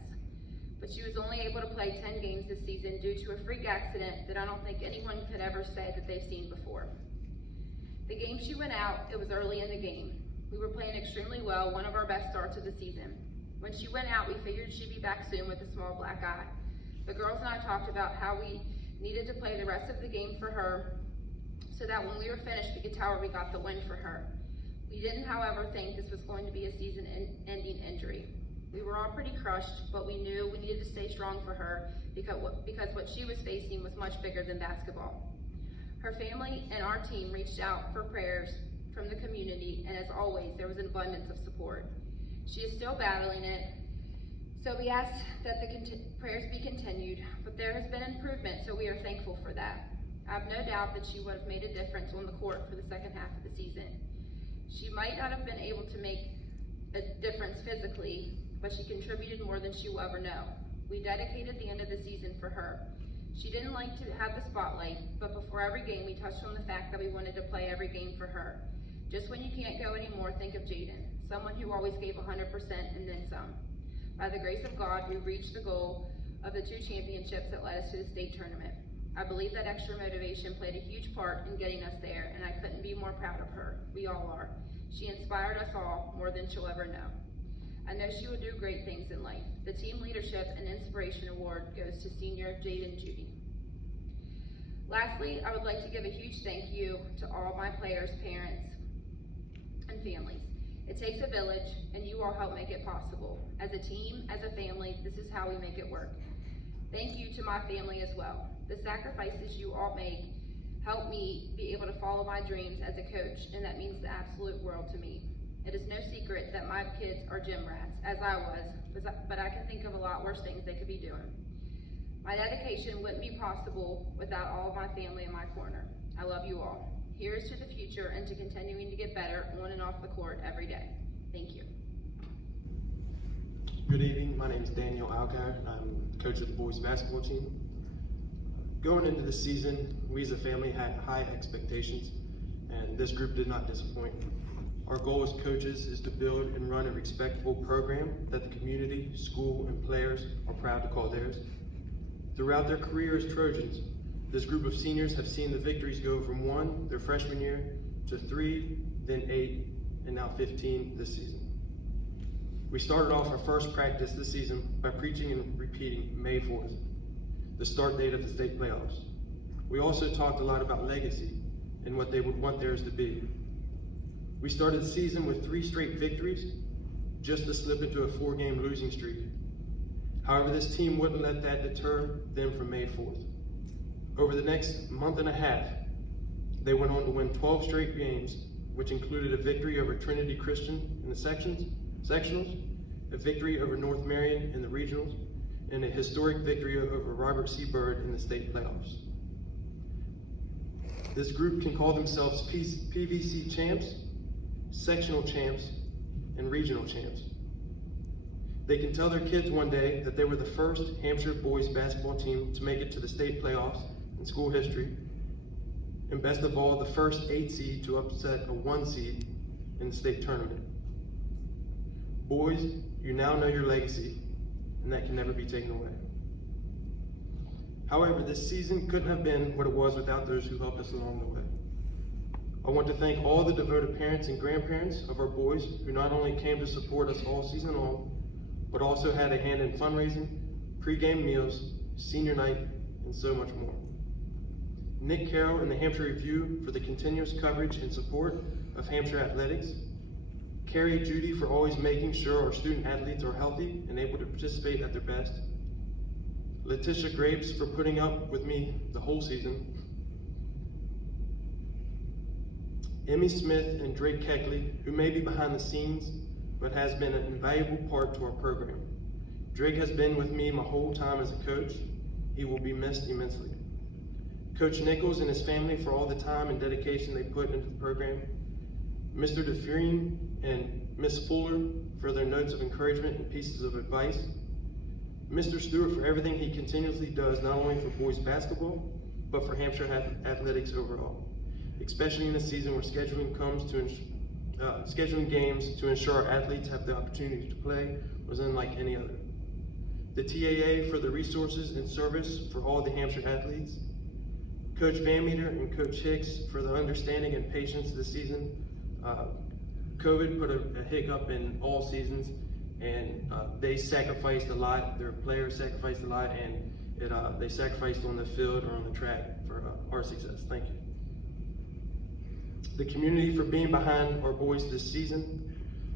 But she was only able to play 10 games this season due to a freak accident that I don't think anyone could ever say that they've seen before. The game she went out, it was early in the game. We were playing extremely well, one of our best starts of the season. When she went out, we figured she'd be back soon with a small black eye. The girls and I talked about how we needed to play the rest of the game for her so that when we were finished, we could tell her we got the win for her. We didn't, however, think this was going to be a season-ending injury. We were all pretty crushed, but we knew we needed to stay strong for her because what she was facing was much bigger than basketball. Her family and our team reached out for prayers from the community, and as always, there was an abundance of support. She is still battling it, so we ask that the prayers be continued, but there has been improvement, so we are thankful for that. I have no doubt that she would have made a difference on the court for the second half of the season. She might not have been able to make a difference physically, but she contributed more than she will ever know. We dedicated the end of the season for her. She didn't like to have the spotlight, but before every game we touched on the fact that we wanted to play every game for her. Just when you can't go anymore, think of Jaden, someone who always gave 100% and then some. By the grace of God, we reached the goal of the 2 championships that led us to the state tournament. I believe that extra motivation played a huge part in getting us there, and I couldn't be more proud of her. We all are. She inspired us all more than she'll ever know. I know she will do great things in life. The Team Leadership and Inspiration Award goes to senior Jaden Judy. Lastly, I would like to give a huge thank you to all my players, parents, and families. It takes a village, and you all help make it possible. As a team, as a family, this is how we make it work. Thank you to my family as well. The sacrifices you all make help me be able to follow my dreams as a coach, and that means the absolute world to me. It is no secret that my kids are gym rats, as I was, but I can think of a lot worse things they could be doing. My dedication wouldn't be possible without all of my family in my corner. I love you all. Here's to the future and to continuing to get better on and off the court every day. Thank you. Good evening, my name is Daniel Alcar. I'm coach of the boys basketball team. Going into the season, we as a family had high expectations, and this group did not disappoint. Our goal as coaches is to build and run a respectable program that the community, school, and players are proud to call theirs. Throughout their career as Trojans, this group of seniors have seen the victories go from 1 their freshman year to 3, then 8, and now 15 this season. We started off our first practice this season by preaching and repeating May 4th, the start date of the state playoffs. We also talked a lot about legacy and what they would want theirs to be. We started the season with 3 straight victories, just to slip into a 4-game losing streak. However, this team wouldn't let that deter them from May 4th. Over the next month and a half, they went on to win 12 straight games, which included a victory over Trinity Christian in the sectionals, a victory over North Marion in the regionals, and a historic victory over Robert C. Byrd in the state playoffs. This group can call themselves PVC champs, sectional champs, and regional champs. They can tell their kids one day that they were the first Hampshire boys basketball team to make it to the state playoffs in school history, and best of all, the first 8 seed to upset a 1 seed in the state tournament. Boys, you now know your legacy, and that can never be taken away. However, this season couldn't have been what it was without those who helped us along the way. I want to thank all the devoted parents and grandparents of our boys who not only came to support us all season long, but also had a hand in fundraising, pre-game meals, senior night, and so much more. Nick Carroll and the Hampshire Review for the continuous coverage and support of Hampshire athletics. Carrie Judy for always making sure our student athletes are healthy and able to participate at their best. Letitia Grapes for putting up with me the whole season. Emmy Smith and Drake Keckley, who may be behind the scenes, but has been an invaluable part to our program. Drake has been with me my whole time as a coach. He will be missed immensely. Coach Nichols and his family for all the time and dedication they put into the program. Mr. DeFreen and Miss Fuller for their notes of encouragement and pieces of advice. Mr. Stewart for everything he continuously does, not only for boys basketball, but for Hampshire athletics overall, especially in a season where scheduling games to ensure our athletes have the opportunity to play was unlike any other. The TAA for the resources and service for all the Hampshire athletes. Coach Van Meter and Coach Hicks for the understanding and patience this season. COVID put a hiccup in all seasons, and they sacrificed a lot. Their players sacrificed a lot, and they sacrificed on the field or on the track for our success. Thank you. The community for being behind our boys this season.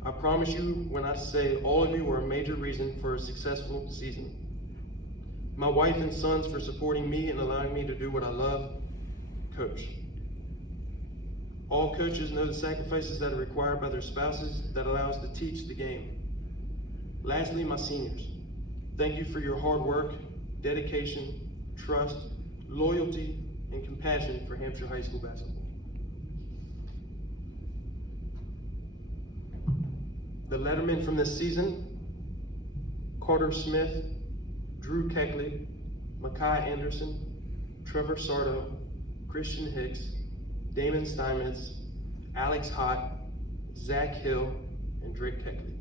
I promise you when I say all of you were a major reason for a successful season. My wife and sons for supporting me and allowing me to do what I love, coach. All coaches know the sacrifices that are required by their spouses that allow us to teach the game. Lastly, my seniors. Thank you for your hard work, dedication, trust, loyalty, and compassion for Hampshire High School basketball. The lettermen from this season: Carter Smith, Drew Keckley, Makai Anderson, Trevor Sardo, Christian Hicks, Damon Steinmetz, Alex Hott, Zach Hill, and Drake Keckley.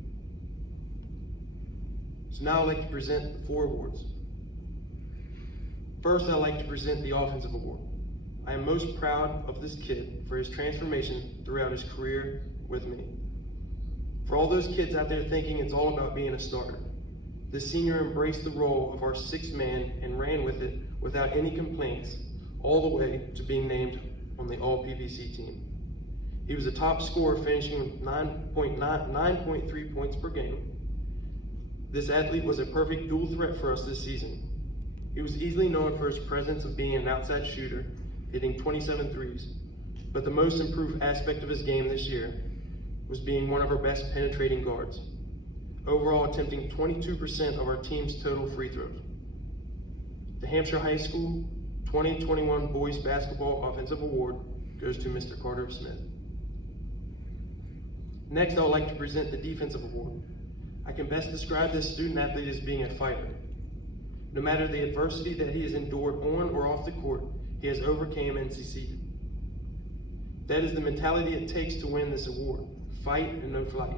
So now I'd like to present the 4 awards. First, I'd like to present the Offensive Award. I am most proud of this kid for his transformation throughout his career with me. For all those kids out there thinking it's all about being a starter, this senior embraced the role of our 6th man and ran with it without any complaints, all the way to being named on the All-PVC team. He was a top scorer, finishing with 9.3 points per game. This athlete was a perfect dual threat for us this season. He was easily known for his presence of being an outside shooter, hitting 27 threes, but the most improved aspect of his game this year was being one of our best penetrating guards, overall attempting 22% of our team's total free throws. The Hampshire High School 2021 Boys Basketball Offensive Award goes to Mr. Carter Smith. Next, I would like to present the Defensive Award. I can best describe this student athlete as being a fighter. No matter the adversity that he has endured on or off the court, he has overcame and succeeded. That is the mentality it takes to win this award: fight and no flight.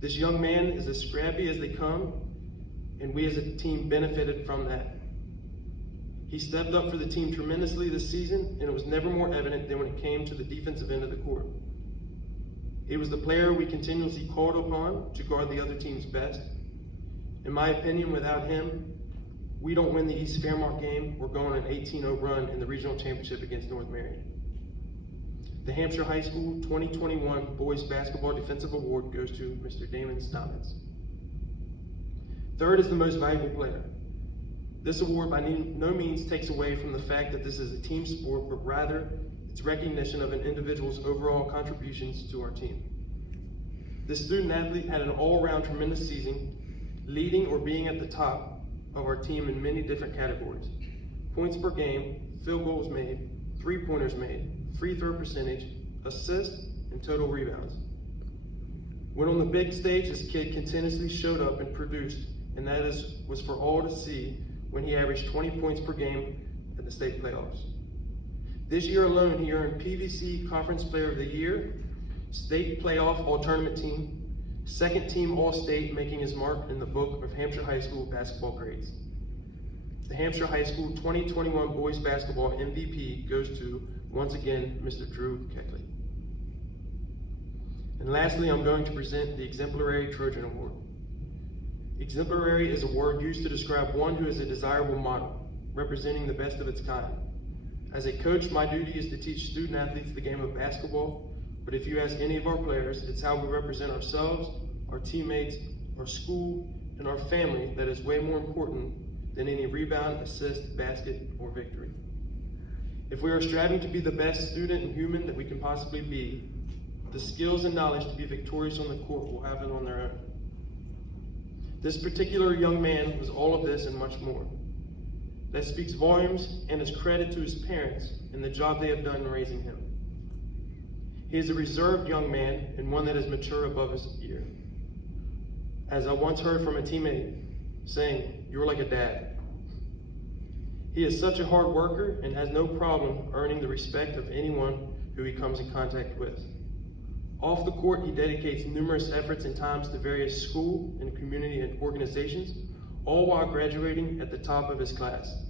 This young man is as scrappy as they come, and we as a team benefited from that. He stepped up for the team tremendously this season, and it was never more evident than when it came to the defensive end of the court. He was the player we continuously called upon to guard the other team's best. In my opinion, without him, we don't win the East Fairmont game. We're going an 18-0 run in the regional championship against North Marion. The Hampshire High School 2021 Boys Basketball Defensive Award goes to Mr. Damon Steinmetz. Third is the most valuable player. This award by no means takes away from the fact that this is a team sport, but rather it's recognition of an individual's overall contributions to our team. This student athlete had an all-around tremendous season, leading or being at the top of our team in many different categories: points per game, field goals made, three-pointers made, free throw percentage, assists, and total rebounds. When on the big stage, this kid continuously showed up and produced, and that was for all to see when he averaged 20 points per game at the state playoffs. This year alone, he earned PVC Conference Player of the Year, state playoff all-tournament team, second team all-state, making his mark in the book of Hampshire High School basketball grades. The Hampshire High School 2021 boys basketball MVP goes to, once again, Mr. Drew Keckley. And lastly, I'm going to present the Exemplary Trojan Award. Exemplary is a word used to describe one who is a desirable model, representing the best of its kind. As a coach, my duty is to teach student athletes the game of basketball, but if you ask any of our players, it's how we represent ourselves, our teammates, our school, and our family that is way more important than any rebound, assist, basket, or victory. If we are striving to be the best student and human that we can possibly be, the skills and knowledge to be victorious on the court will happen on their own. This particular young man was all of this and much more. That speaks volumes and is credit to his parents and the job they have done in raising him. He is a reserved young man and one that is mature above his year. As I once heard from a teammate saying, "You're like a dad." He is such a hard worker and has no problem earning the respect of anyone who he comes in contact with. Off the court, he dedicates numerous efforts and times to various school and community and organizations, all while graduating at the top of his class.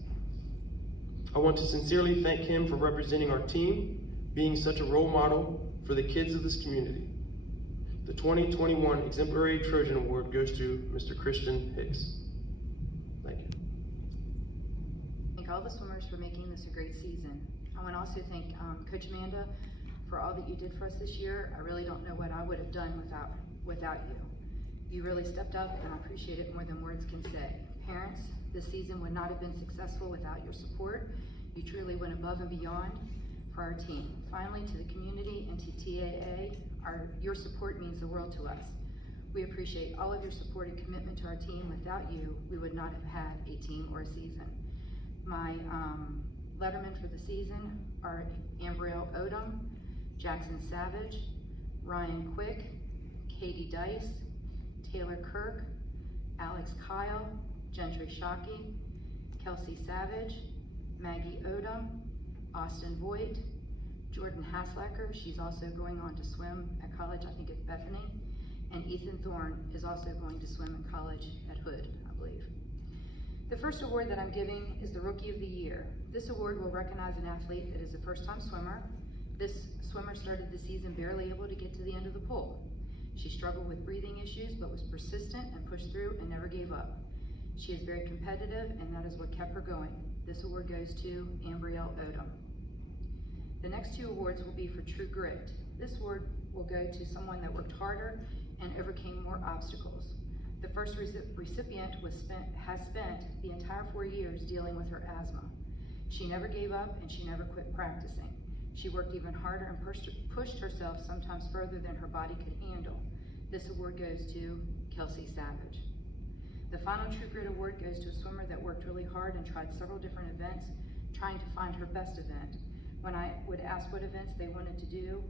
I want to sincerely thank him for representing our team, being such a role model for the kids of this community. The 2021 Exemplary Trojan Award goes to Mr. Christian Hicks. Thank you. Thank all the swimmers for making this a great season. I want to also thank Coach Amanda for all that you did for us this year. I really don't know what I would have done without you. You really stepped up, and I appreciate it more than words can say. Parents, this season would not have been successful without your support. You truly went above and beyond for our team. Finally, to the community and to TAA, your support means the world to us. We appreciate all of your support and commitment to our team. Without you, we would not have had a team or a season. My lettermen for the season are Ambrielle Odom, Jackson Savage, Ryan Quick, Katie Dice, Taylor Kirk, Alex Kyle, Gentry Shockey, Kelsey Savage, Maggie Odom, Austin Voigt, Jordan Haslacker, she's also going on to swim at college, I think at Bethany, and Ethan Thorne is also going to swim in college at Hood, I believe. The first award that I'm giving is the Rookie of the Year. This award will recognize an athlete that is a first-time swimmer. This swimmer started the season barely able to get to the end of the pool. She struggled with breathing issues, but was persistent and pushed through and never gave up. She is very competitive, and that is what kept her going. This award goes to Ambrielle Odom. The next two awards will be for True Grit. This award will go to someone that worked harder and overcame more obstacles. The first recipient has spent the entire 4 years dealing with her asthma. She never gave up, and she never quit practicing. She worked even harder and pushed herself sometimes further than her body could handle. This award goes to Kelsey Savage. The final True Grit Award goes to a swimmer that worked really hard and tried several different events, trying to find her best event. When I would ask what events they wanted to do,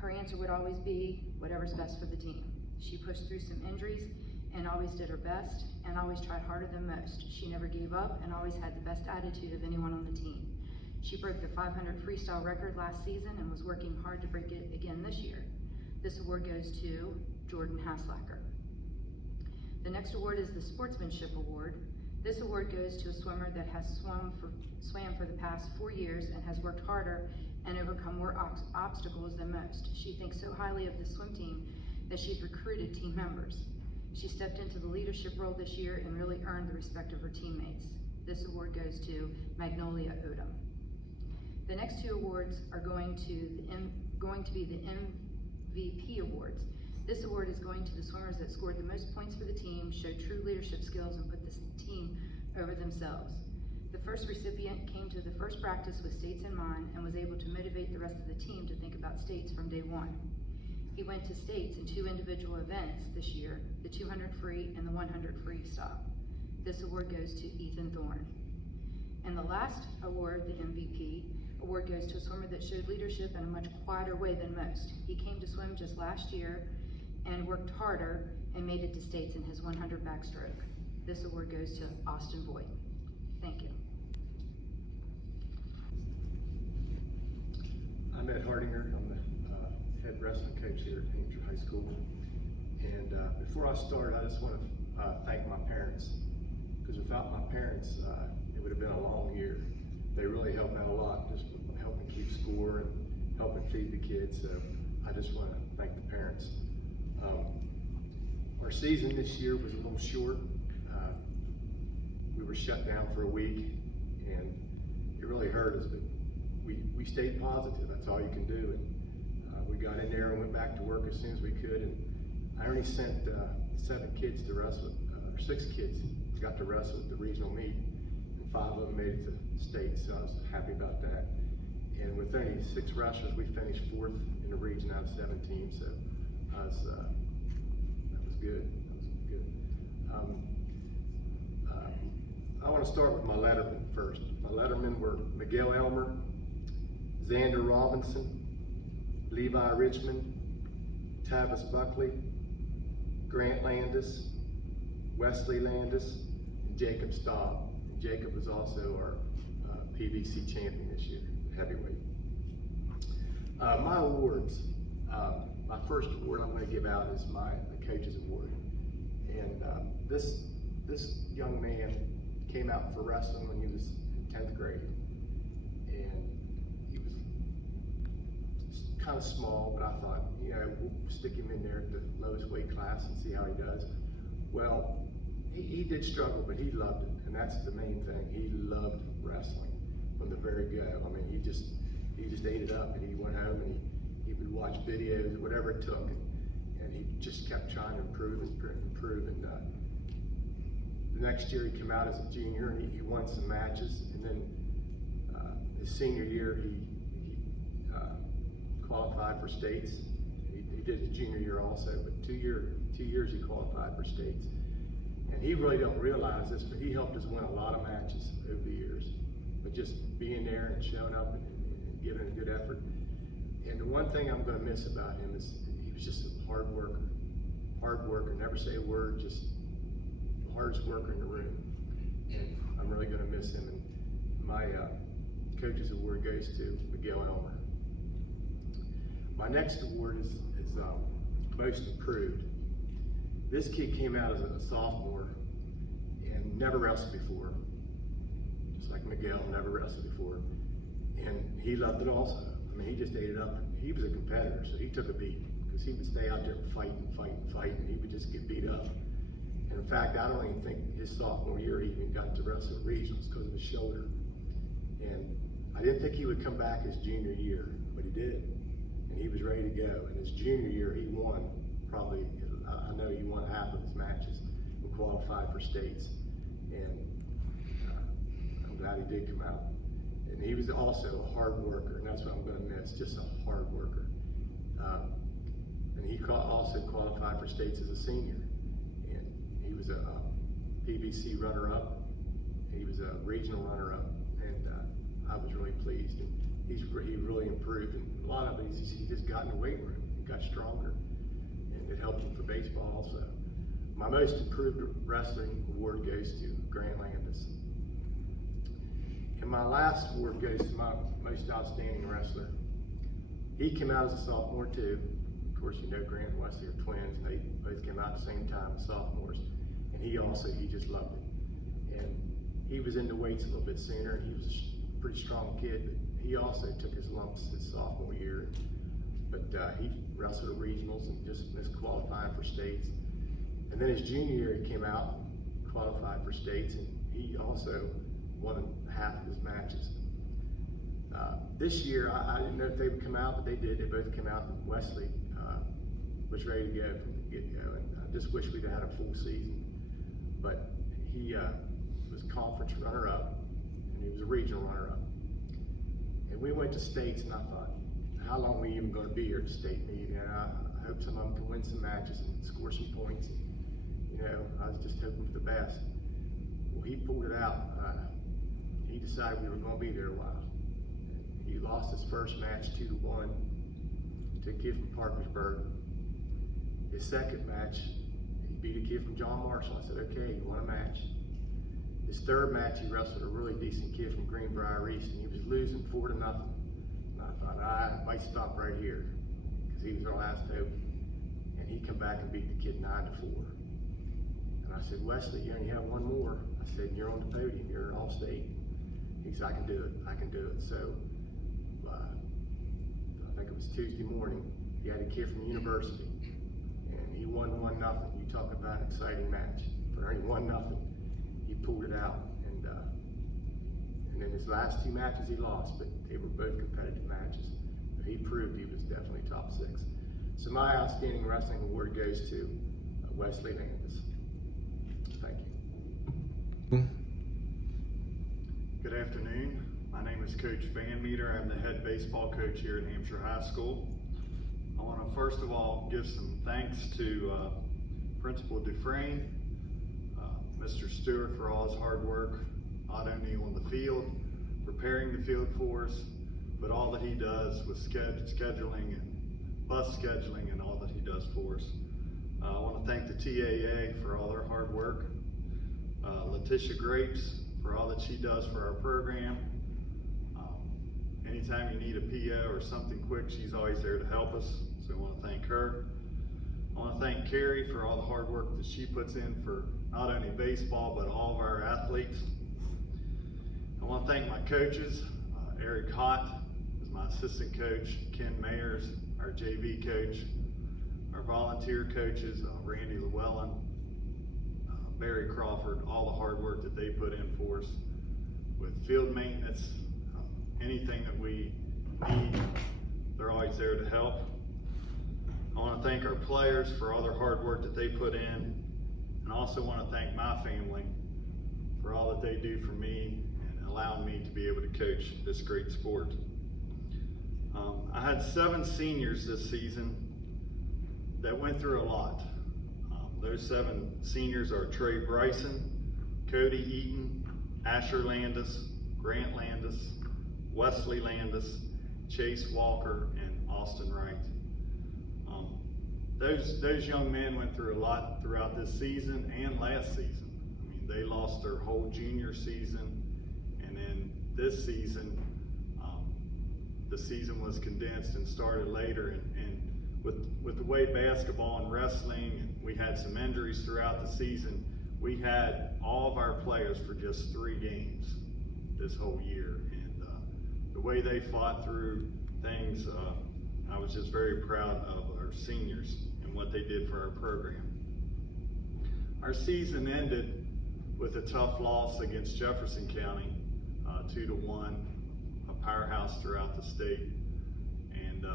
her answer would always be whatever's best for the team. She pushed through some injuries and always did her best and always tried harder than most. She never gave up and always had the best attitude of anyone on the team. She broke the 500 freestyle record last season and was working hard to break it again this year. This award goes to Jordan Haslacker. The next award is the Sportsmanship Award. This award goes to a swimmer that has swam for the past 4 years and has worked harder and overcome more obstacles than most. She thinks so highly of the swim team that she's recruited team members. She stepped into the leadership role this year and really earned the respect of her teammates. This award goes to Magnolia Odom. The next two awards are going to be the MVP awards. This award is going to the swimmers that scored the most points for the team, showed true leadership skills, and put the team over themselves. The first recipient came to the first practice with states in mind and was able to motivate the rest of the team to think about states from day one. He went to states in 2 individual events this year, the 200 free and the 100 freestyle. This award goes to Ethan Thorne. And the last award, the MVP award, goes to a swimmer that showed leadership in a much quieter way than most. He came to swim just last year and worked harder and made it to states in his 100 backstroke. This award goes to Austin Voigt. Thank you. I'm Ed Hardinger. I'm the head head wrestling coach here at Hampshire High School. And before I start, I just want to thank my parents, because without my parents, it would have been a long year. They really helped out a lot, just helping keep score and helping feed the kids. So I just want to thank the parents. Our season this year was a little short. We were shut down for a week, and it really hurt us, but we stayed positive. That's all you can do. And we got in there and went back to work as soon as we could. And I only sent 7 kids to wrestle, or 6 kids got to wrestle at the regional meet, and 5 of them made it to state, so I was happy about that. And with only 6 wrestlers, we finished 4th in the region out of 7 teams, so that was good. I want to start with my lettermen first. My lettermen were Miguel Elmer, Xander Robinson, Levi Richmond, Tavis Buckley, Grant Landis, Wesley Landis, and Jacob Staub. And Jacob was also our PBC champion this year, heavyweight. My awards. My first award I'm going to give out is my Coach's Award. And this young man came out for wrestling when he was in 10th grade. And he was kind of small, but I thought, we'll stick him in there at the lowest weight class and see how he does. Well, he did struggle, but he loved it, and that's the main thing. He loved wrestling from the very go. I mean, he just ate it up, and he went home and he would watch videos, whatever it took, and he just kept trying to improve. And the next year he came out as a junior, and he won some matches, and then his senior year he qualified for states. He did his junior year also, but 2 years he qualified for states. And he really don't realize this, but he helped us win a lot of matches over the years. But just being there and showing up and giving a good effort. And the one thing I'm going to miss about him is he was just a hard worker, never say a word, just the hardest worker in the room. And I'm really going to miss him. And my Coach's Award goes to Miguel Elmer. My next award is Most Improved. This kid came out as a sophomore and never wrestled before, just like Miguel, never wrestled before. And he loved it also. I mean, he just ate it up. He was a competitor, so he took a beating, because he would stay out there and fight, and he would just get beat up. And in fact, I don't even think his sophomore year he even got to wrestle regionals because of his shoulder. And I didn't think he would come back his junior year, but he did. And he was ready to go. And his junior year, he won probably, I know he won half of his matches and qualified for states. And I'm glad he did come out. And he was also a hard worker, and that's what I'm going to miss, just a hard worker. And he also qualified for states as a senior. And he was a PBC runner-up. He was a regional runner-up. And I was really pleased. And he really improved. And a lot of it, he just got in the weight room and got stronger. And it helped him for baseball also. My Most Improved Wrestling Award goes to Grant Landis. And my last award goes to my Most Outstanding Wrestler. He came out as a sophomore too. Of course, Grant and Wesley are twins, and they both came out at the same time as sophomores. And he just loved it. And he was into weights a little bit sooner, and he was a pretty strong kid, but he also took his lumps his sophomore year. But he wrestled at regionals and just missed qualifying for states. And then his junior year, he came out, qualified for states, and he also won half of his matches. This year, I didn't know if they would come out, but they did. They both came out, and Wesley was ready to go from the get-go. And I just wish we'd had a full season. But he was conference runner-up, and he was a regional runner-up. And we went to states, and I thought, how long are we even going to be here at the state meet? And I hope some of them can win some matches and score some points. And, I was just hoping for the best. Well, he pulled it out. He decided we were going to be there a while. He lost his first match 2-1 to a kid from Parkersburg. His second match, he beat a kid from John Marshall. I said, okay, you won a match. His third match, he wrestled a really decent kid from Greenbrier East, and he was losing 4-0. And I thought, I might stop right here, because he was our last hope. And he come back and beat the kid 9-4. And I said, Wesley, you only have one more. I said, you're on the podium, you're an all-state. He said, I can do it, I can do it. So, I think it was Tuesday morning, he had a kid from university, and he won 1-0. You talk about an exciting match. For only 1-0, he pulled it out. And then his last two matches he lost, but they were both competitive matches. But he proved he was definitely top 6. So my outstanding wrestling award goes to Wesley Landis. Thank you. Good afternoon. My name is Coach Van Meter. I'm the head baseball coach here at Hampshire High School. I want to first of all give some thanks to Principal Dufresne, Mr. Stewart for all his hard work, not only on the field, preparing the field for us, but all that he does with scheduling and bus scheduling and all that he does for us. I want to thank the TAA for all their hard work, Letitia Grapes for all that she does for our program. Anytime you need a PO or something quick, she's always there to help us, so I want to thank her. I want to thank Carrie for all the hard work that she puts in for not only baseball, but all of our athletes. I want to thank my coaches. Eric Hott is my assistant coach, Ken Mayers, our JV coach, our volunteer coaches, Randy Llewellyn, Barry Crawford, all the hard work that they put in for us with field maintenance, anything that we need, they're always there to help. I want to thank our players for all their hard work that they put in, and I also want to thank my family for all that they do for me and allowing me to be able to coach this great sport. I had 7 seniors this season that went through a lot. Those 7 seniors are Trey Bryson, Cody Eaton, Asher Landis, Grant Landis, Wesley Landis, Chase Walker, and Austin Wright. Those young men went through a lot throughout this season and last season. I mean, they lost their whole junior season, and then this season, the season was condensed and started later. And with the way basketball and wrestling, and we had some injuries throughout the season, we had all of our players for just 3 games this whole year. And the way they fought through things, I was just very proud of our seniors and what they did for our program. Our season ended with a tough loss against Jefferson County, 2-1, a powerhouse throughout the state. And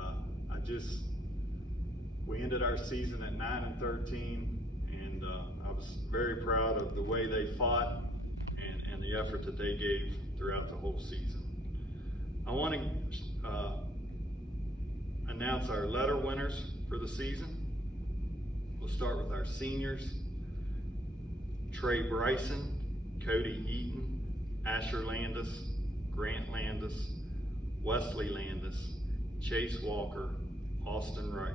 we ended our season at 9-13, and I was very proud of the way they fought and the effort that they gave throughout the whole season. I want to announce our letter winners for the season. We'll start with our seniors: Trey Bryson, Cody Eaton, Asher Landis, Grant Landis, Wesley Landis, Chase Walker, Austin Wright.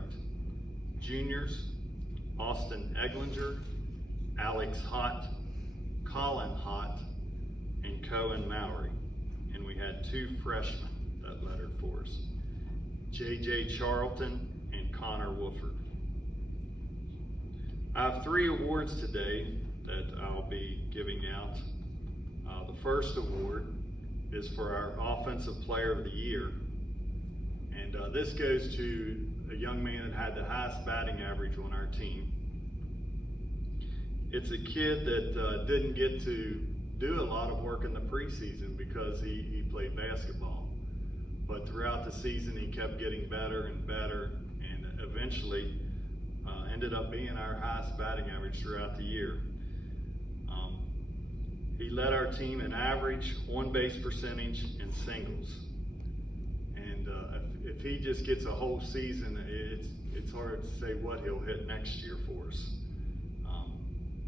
Juniors: Austin Eglinger, Alex Hott, Colin Hott, and Cohen Mowry. And we had 2 freshmen that lettered for us: JJ Charlton and Connor Wooford. I have 3 awards today that I'll be giving out. The first award is for our Offensive Player of the Year. And this goes to a young man that had the highest batting average on our team. It's a kid that didn't get to do a lot of work in the preseason because he played basketball. But throughout the season, he kept getting better and better, and eventually ended up being our highest batting average throughout the year. He led our team in average, on-base percentage, and singles. And if he just gets a whole season, it's hard to say what he'll hit next year for us.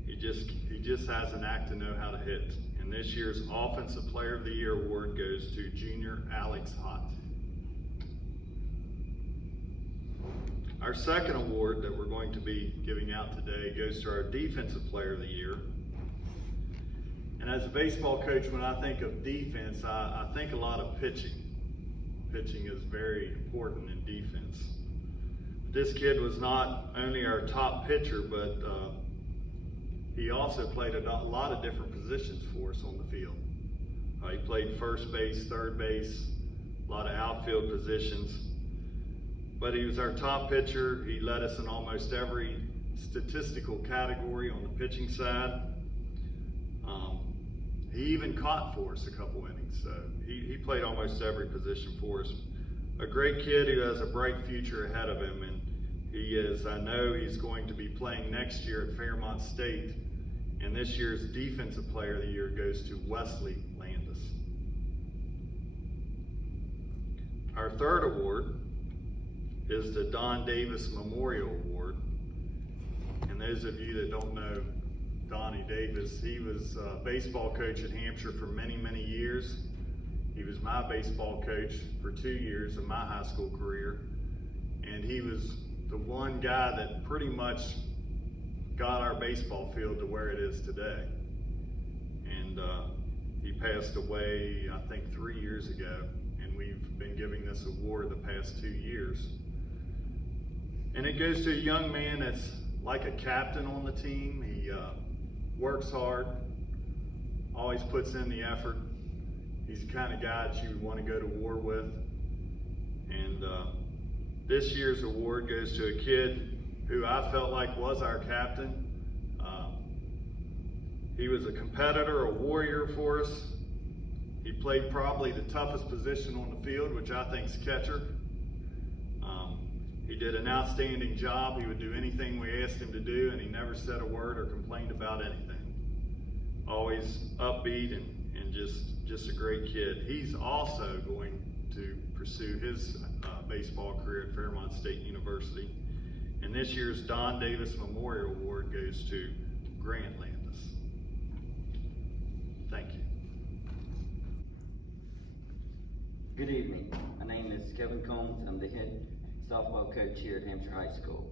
He just has an knack to know how to hit. And this year's Offensive Player of the Year award goes to junior Alex Hott. Our second award that we're going to be giving out today goes to our Defensive Player of the Year. And as a baseball coach, when I think of defense, I think a lot of pitching. Pitching is very important in defense. this kid was not only our top pitcher, but he also played a lot of different positions for us on the field. He played first base, third base, a lot of outfield positions. But he was our top pitcher. He led us in almost every statistical category on the pitching side. He even caught for us a couple innings, so he played almost every position for us. A great kid who has a bright future ahead of him, and I know he's going to be playing next year at Fairmont State, and this year's Defensive Player of the Year goes to Wesley Landis. Our third award is the Don Davis Memorial Award. And those of you that don't know Donnie Davis, he was a baseball coach at Hampshire for many, many years. He was my baseball coach for 2 years of my high school career. And he was the one guy that pretty much got our baseball field to where it is today. And he passed away, I think, 3 years ago. And we've been giving this award the past 2 years. And it goes to a young man that's like a captain on the team. He works hard, always puts in the effort. He's the kind of guy that you would want to go to war with. And this year's award goes to a kid who I felt like was our captain. He was a competitor, a warrior for us. He played probably the toughest position on the field, which I think is catcher. He did an outstanding job. He would do anything we asked him to do, and he never said a word or complained about anything. Always upbeat and just a great kid. He's also going to pursue his baseball career at Fairmont State University. And this year's Don Davis Memorial Award goes to Grant Landis. Thank you. Good evening. My name is Kevin Combs. I'm the head softball coach here at Hampshire High School.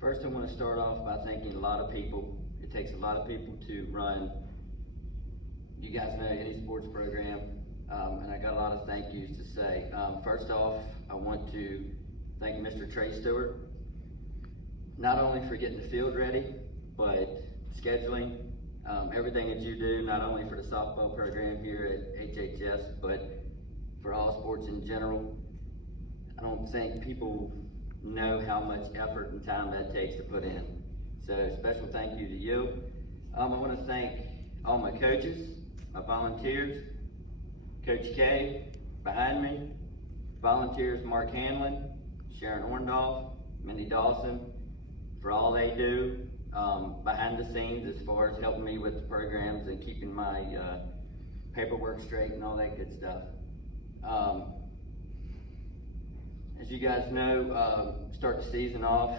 First, I want to start off by thanking a lot of people. It takes a lot of people to run, you guys know, any sports program, and I got a lot of thank yous to say. First off, I want to thank Mr. Trey Stewart, not only for getting the field ready, but scheduling, everything that you do, not only for the softball program here at HHS, but for all sports in general. I don't think people know how much effort and time that takes to put in. So special thank you to you. I want to thank all my coaches, my volunteers, Coach K behind me, volunteers Mark Hanlon, Sharon Orndorff, Mindy Dawson, for all they do behind the scenes as far as helping me with the programs and keeping my paperwork straight and all that good stuff. As you guys know, start the season off,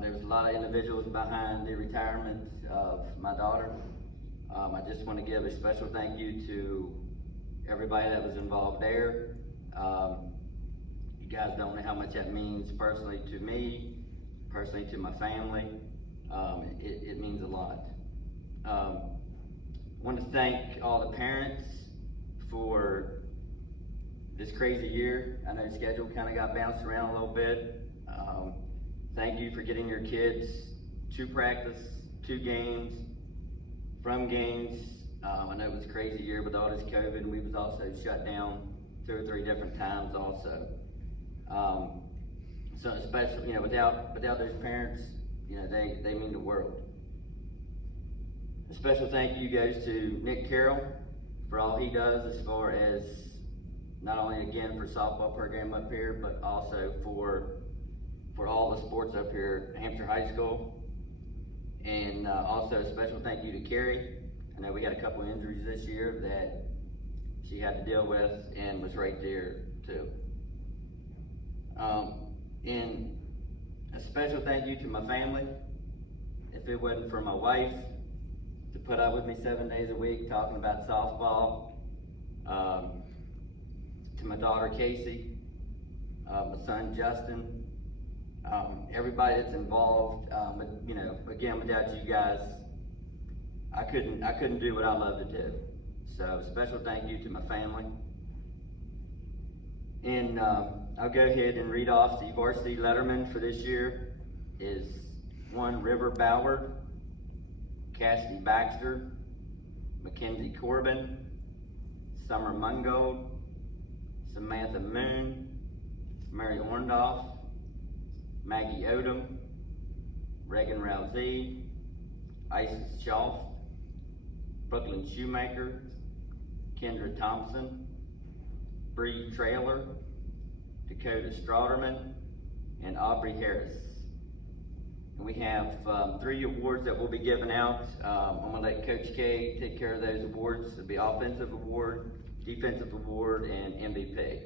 there's a lot of individuals behind the retirement of my daughter. I just want to give a special thank you to everybody that was involved there. You guys don't know how much that means personally to me, personally to my family. It means a lot. I want to thank all the parents for this crazy year. I know the schedule kind of got bounced around a little bit. Thank you for getting your kids to practice, to games, from games. I know it was a crazy year with all this COVID, and we was also shut down 2 or 3 different times also. So especially, you know, without those parents, you know, they mean the world. A special thank you goes to Nick Carroll for all he does as far as not only again for softball program up here, but also for all the sports up here at Hampshire High School. And also a special thank you to Carrie. I know we had a couple of injuries this year that she had to deal with and was right there too. And a special thank you to my family. If it wasn't for my wife to put up with me 7 days a week talking about softball, to my daughter Casey, my son Justin, everybody that's involved, but you know, again, without you guys, I couldn't do what I love to do. So special thank you to my family. And I'll go ahead and read off the varsity letterman for this year is 1 River Ballard, Cassidy Baxter, Mackenzie Corbin, Summer Mungold, Samantha Moon, Mary Orndorff, Maggie Odom, Reagan Rousey, Isis Schaff, Brooklyn Shoemaker, Kendra Thompson, Bree Trailer, Dakota Strauderman, and Aubrey Harris. And we have 3 awards that we'll be giving out. I'm gonna let Coach K take care of those awards. It'll be Offensive Award, Defensive Award, and MVP.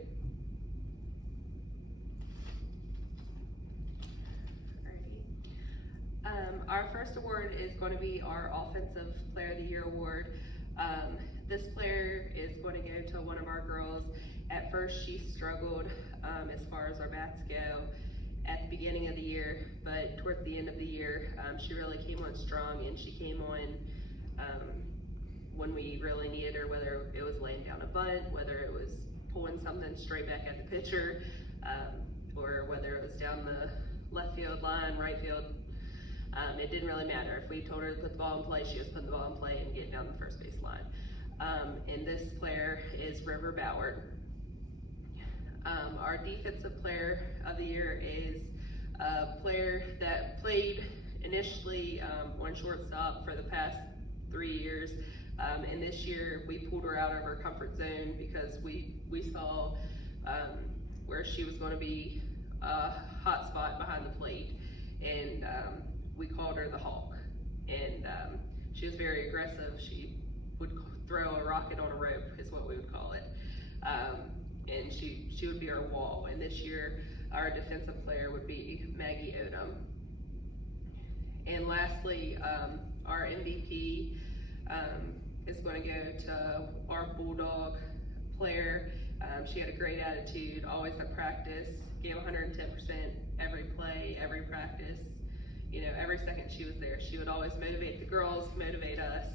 Our first award is going to be our Offensive Player of the Year award. This player is going to go to one of our girls. At first she struggled as far as our bats go at the beginning of the year, but towards the end of the year she really came on strong, and she came on when we really needed her, whether it was laying down a bunt, whether it was pulling something straight back at the pitcher, or whether it was down the left field line, right field. It didn't really matter. If we told her to put the ball in play, she was putting the ball in play and getting down the first base line. And this player is River Ballard. Our Defensive Player of the Year is a player that played initially on shortstop for the past 3 years. And this year we pulled her out of her comfort zone because we saw where she was going to be a hot spot behind the plate. And we called her the Hawk, and she was very aggressive. She would throw a rocket on a rope, is what we would call it, and she would be our wall. And this year, our defensive player would be Maggie Odom. And lastly, our MVP is going to go to our Bulldog player. She had a great attitude, always at practice, gave 110% every play, every practice. You know, every second she was there. She would always motivate the girls, motivate us.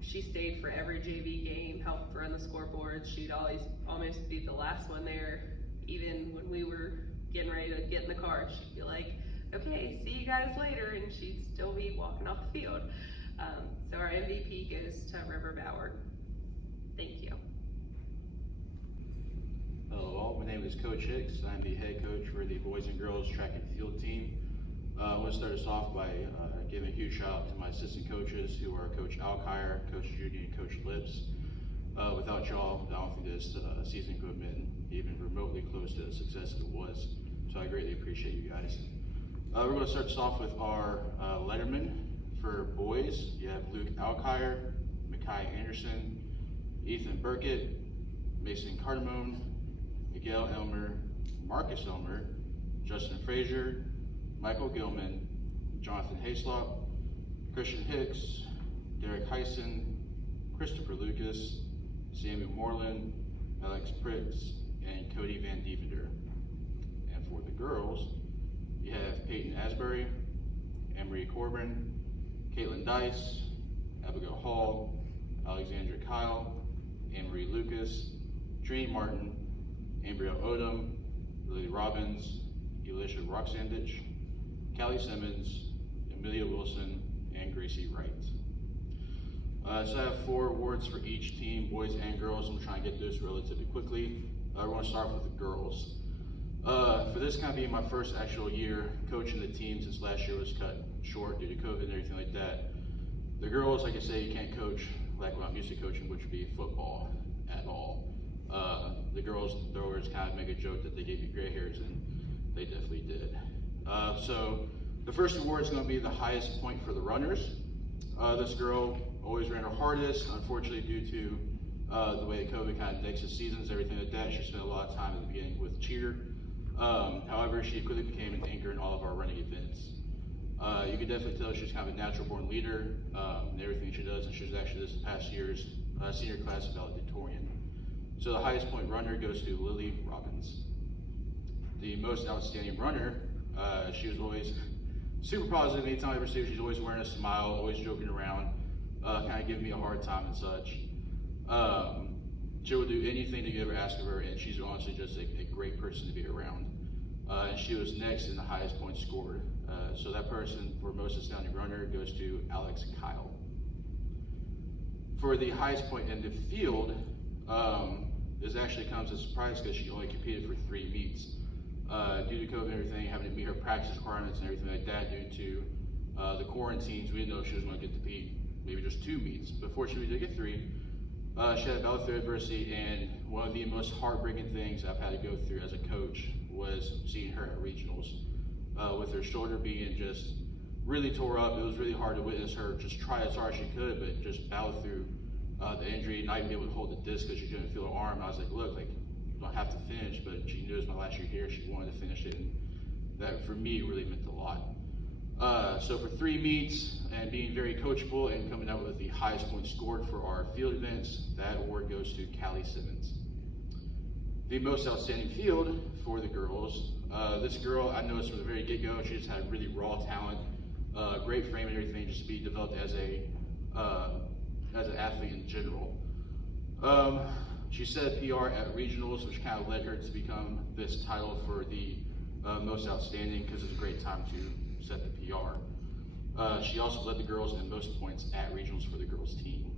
She stayed for every JV game, helped run the scoreboard. She'd always almost be the last one there. Even when we were getting ready to get in the car, she'd be like, okay, see you guys later, and she'd still be walking off the field. So our MVP goes to River Ballard. Thank you. Hello all, my name is Coach Hicks. I'm the head coach for the boys and girls track and field team. I want to start us off by giving a huge shout out to my assistant coaches, who are Coach Alkire, Coach Judy, and Coach Lips. Without y'all, I don't think this season could have been even remotely close to the success that it was. So I greatly appreciate you guys. We're going to start us off with our letterman. For boys, you have Luke Alkire, Makai Anderson, Ethan Burkett, Mason Cardamone, Miguel Elmer, Marcus Elmer, Justin Frazier, Michael Gilman, Jonathan Hayslop, Christian Hicks, Derek Heisen, Christopher Lucas, Samuel Moreland, Alex Pritz, and Cody Van Dievender. And for the girls, you have Peyton Asbury, Emery Corbin, Caitlin Dice, Abigail Hall, Alexandra Kyle, Anne-Marie Lucas, Trini Martin, Ambria Odom, Lily Robbins, Elisha Roxandich, Callie Simmons, Amelia Wilson, and Gracie Wright. So I have 4 awards for each team, boys and girls. I'm trying to get this relatively quickly. I want to start with the girls. For this kind of being my first actual year coaching the team since last year was cut short due to COVID and everything like that. The girls, like I say, you can't coach like what I'm used to coaching, which would be football at all. The girls, the throwers kind of make a joke that they gave you gray hairs, and they definitely did. So the first award is going to be the highest point for the runners. This girl always ran her hardest. Unfortunately, due to the way COVID kind of nixes seasons, everything like that, she spent a lot of time at the beginning with cheer. However, she quickly became an anchor in all of our running events. You could definitely tell she's kind of a natural born leader in everything she does, and she was actually this past year's senior class valedictorian. So the highest point runner goes to Lily Robbins. The most outstanding runner, she was always super positive. Anytime I ever see her, she's always wearing a smile, always joking around, kind of giving me a hard time and such. She will do anything that you ever ask of her, and she's honestly just a great person to be around. And she was next in the highest points scored. So that person for most astounding runner goes to Alex Kyle. For the highest point in the field, this actually comes as a surprise because she only competed for 3 meets. Due to COVID and everything, having to meet her practice requirements and everything like that due to the quarantines, we didn't know if she was going to get to compete maybe just 2 meets. But fortunately, we did get 3. She had a battle through adversity, and one of the most heartbreaking things I've had to go through as a coach was seeing her at regionals. With her shoulder being just really tore up, it was really hard to witness her just try as hard as she could, but just battle through the injury, not even be able to hold the disc because she couldn't feel her arm. I was like, look, like, you don't have to finish, but she knew it was my last year here. She wanted to finish it, and that for me really meant a lot. So for 3 meets and being very coachable and coming out with the highest points scored for our field events, that award goes to Callie Simmons. The most outstanding field for the girls. This girl, I noticed from the very get-go, she just had really raw talent, great frame and everything, just to be developed as an athlete in general. She set PR at regionals, which kind of led her to become this title for the most outstanding, because it's a great time to set the PR. She also led the girls in most points at regionals for the girls team.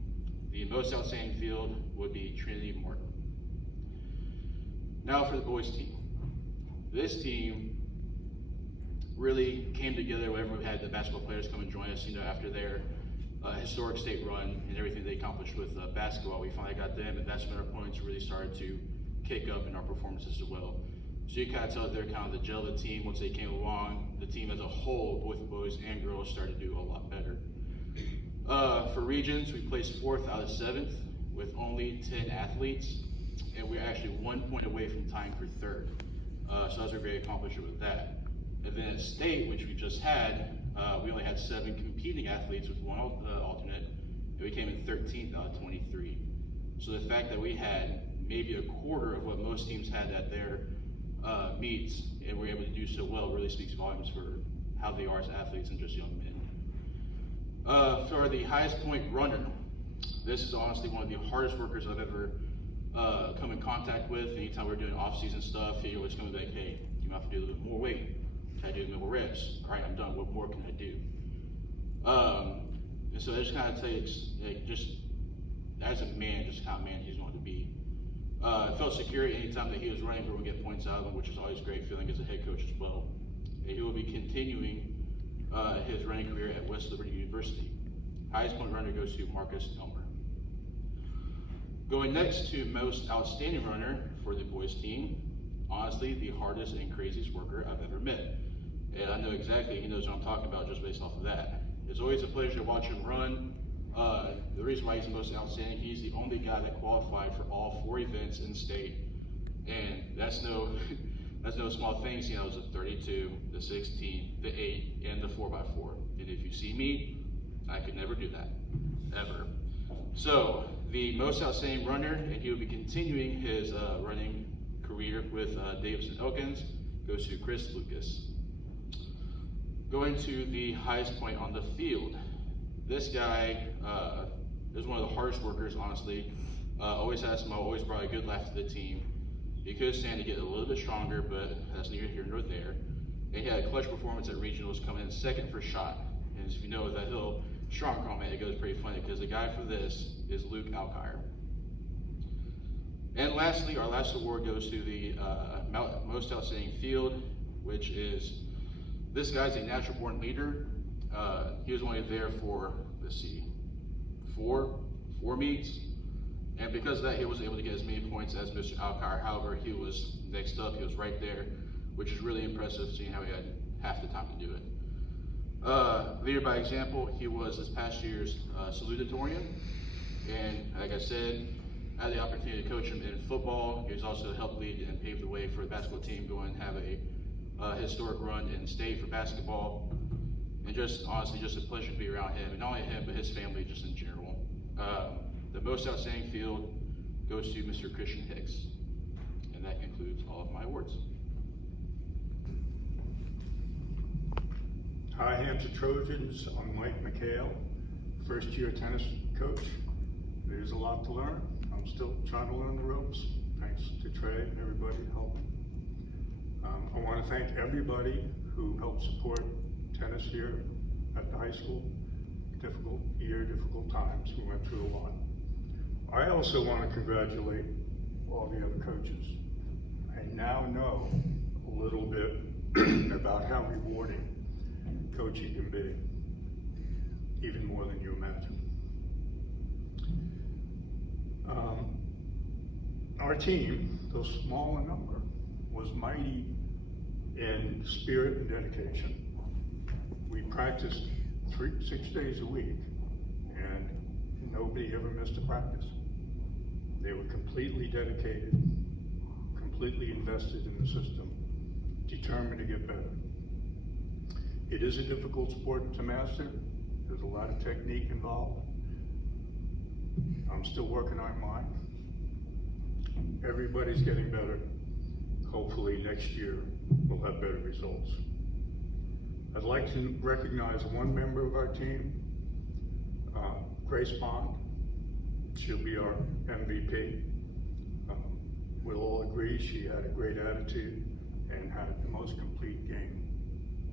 The most outstanding field would be Trinity Martin. Now for the boys team. This team really came together whenever we had the basketball players come and join us, after their historic state run and everything they accomplished with basketball. We finally got them, and that's when our points really started to kick up in our performances as well. So you kind of tell that they're kind of the gel of the team. Once they came along, the team as a whole, both boys and girls, started to do a lot better. For regions, we placed 4th out of 7th with only 10 athletes, and we're actually 1 point away from tying for 3rd. So that was a great accomplishment with that. And then at state, which we just had, we only had 7 competing athletes with 1 alternate, and we came in 13th out of 23. So the fact that we had maybe a quarter of what most teams had at their meets, and we're able to do so well, really speaks volumes for how they are as athletes and just young men. For the highest point runner, this is honestly one of the hardest workers I've ever come in contact with. Anytime we're doing off-season stuff, he always comes like, hey, you have to do a little bit more weight. Can I do more reps? All right, I'm done. What more can I do? And so it just kind of takes, just as a man, just kind of man he's going to be. I felt secure anytime that he was running, we would get points out of him, which is always a great feeling as a head coach as well. And he will be continuing his running career at West Liberty University. Highest point runner goes to Marcus Elmer. Going next to most outstanding runner for the boys team, honestly, the hardest and craziest worker I've ever met. And I know exactly he knows what I'm talking about just based off of that. It's always a pleasure to watch him run. The reason why he's the most outstanding, he's the only guy that qualified for all 4 events in state. And that's no small thing, seeing I was the 32, the 16, the 8, and the 4x4. And if you see me, I could never do that, ever. So, the most outstanding runner, and he will be continuing his running career with Davidson Elkins, goes to Chris Lucas. Going to the highest point on the field. This guy is one of the hardest workers, honestly. Always had a smile, always brought a good laugh to the team. He could stand to get a little bit stronger, but that's neither here nor there. And he had a clutch performance at regionals, coming in 2nd for shot. And if you know that hill strong comment, it goes pretty funny because the guy for this is Luke Alkire. And lastly, our last award goes to the most outstanding field, which is, this guy's a natural born leader. He was only there for, let's see, four meets. And because of that, he wasn't able to get as many points as Mr. Alkire. However, he was next up, he was right there, which is really impressive seeing how he had half the time to do it. Leader by example, he was this past year's salutatorian. And like I said, I had the opportunity to coach him in football. He was also helped lead and pave the way for the basketball team, going and have a historic run in state for basketball. And just honestly, just a pleasure to be around him, and not only him, but his family just in general. The most outstanding field goes to Mr. Christian Hicks. And that concludes all of my awards. Hi, Hampshire Trojans. I'm Mike McHale, first-year tennis coach. There's a lot to learn. I'm still trying to learn the ropes, thanks to Trey and everybody helping. I want to thank everybody who helped support tennis here at the high school. Difficult year, difficult times, we went through a lot. I also want to congratulate all the other coaches. I now know a little bit about how rewarding coaching can be, even more than you imagine. Our team, though small in number, was mighty in spirit and dedication. We practiced 6 days a week, and nobody ever missed a practice. They were completely dedicated, completely invested in the system, determined to get better. It is a difficult sport to master. There's a lot of technique involved. I'm still working on mine. Everybody's getting better. Hopefully next year we'll have better results. I'd like to recognize one member of our team, Grace Bond. She'll be our MVP. We'll all agree she had a great attitude and had the most complete game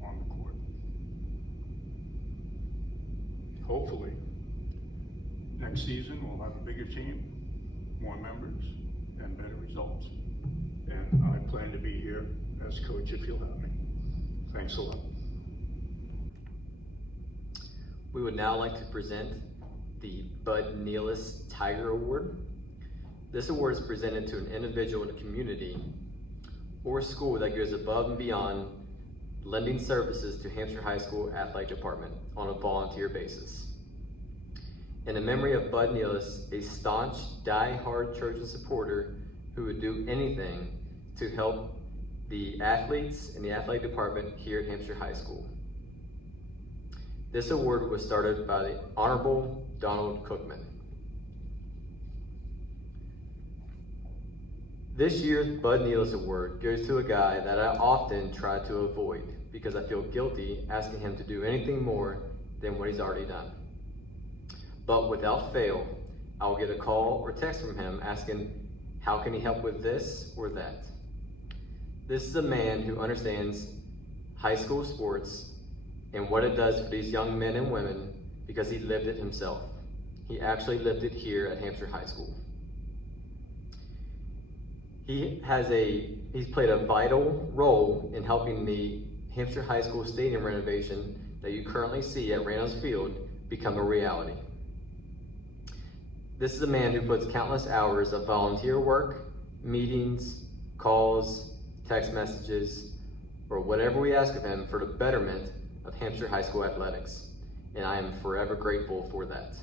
on the court. Hopefully, next season we'll have a bigger team, more members, and better results. And I plan to be here as coach if you'll have me. Thanks a lot. We would now like to present the Bud Nealis Tiger Award. This award is presented to an individual in the community or school that goes above and beyond lending services to Hampshire High School Athletic Department on a volunteer basis. In the memory of Bud Nealis, a staunch, die-hard Trojan supporter who would do anything to help the athletes in the athletic department here at Hampshire High School. This award was started by the Honorable Donald Cookman. This year's Bud Nealis Award goes to a guy that I often try to avoid because I feel guilty asking him to do anything more than what he's already done. But without fail, I will get a call or text from him asking, how can he help with this or that? This is a man who understands high school sports and what it does for these young men and women because he lived it himself. He actually lived it here at Hampshire High School. He's played a vital role in helping the Hampshire High School stadium renovation that you currently see at Reynolds Field become a reality. This is a man who puts countless hours of volunteer work, meetings, calls, text messages, or whatever we ask of him for the betterment of Hampshire High School athletics, and I am forever grateful for that.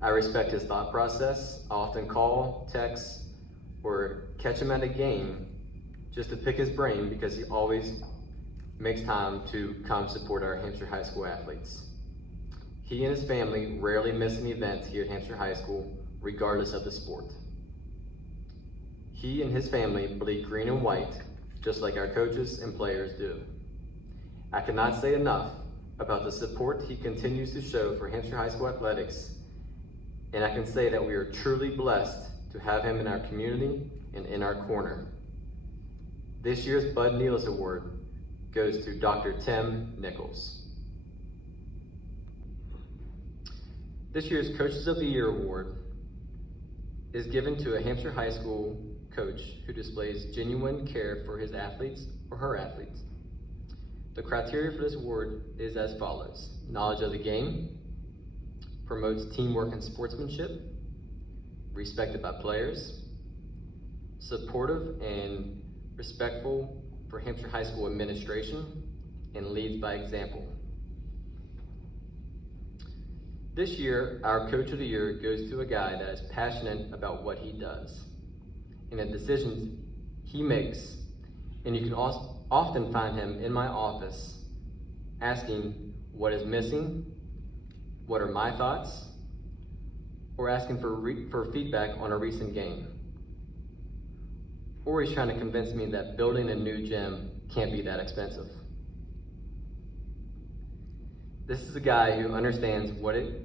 I respect his thought process. I often call, text, or catch him at a game just to pick his brain because he always makes time to come support our Hampshire High School athletes. He and his family rarely miss an event here at Hampshire High School, regardless of the sport. He and his family bleed green and white, just like our coaches and players do. I cannot say enough about the support he continues to show for Hampshire High School athletics, and I can say that we are truly blessed to have him in our community and in our corner. This year's Bud Nealis Award goes to Dr. Tim Nichols. This year's Coaches of the Year Award is given to a Hampshire High School coach who displays genuine care for his athletes or her athletes. The criteria for this award is as follows: knowledge of the game, promotes teamwork and sportsmanship, respected by players, supportive and respectful for Hampshire High School administration, and leads by example. This year, our Coach of the Year goes to a guy that is passionate about what he does and the decisions he makes, and you can often find him in my office asking what is missing, what are my thoughts, or asking for feedback on a recent game. Or he's trying to convince me that building a new gym can't be that expensive. This is a guy who understands what it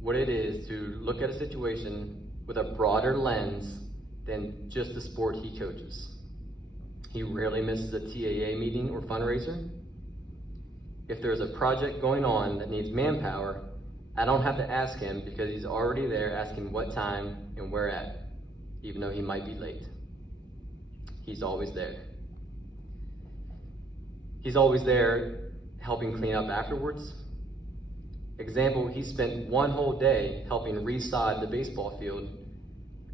what it is to look at a situation with a broader lens than just the sport he coaches. He rarely misses a TAA meeting or fundraiser. If there's a project going on that needs manpower, I don't have to ask him because he's already there asking what time and where at, even though he might be late. He's always there. He's always there helping clean up afterwards. Example, he spent one whole day helping resod the baseball field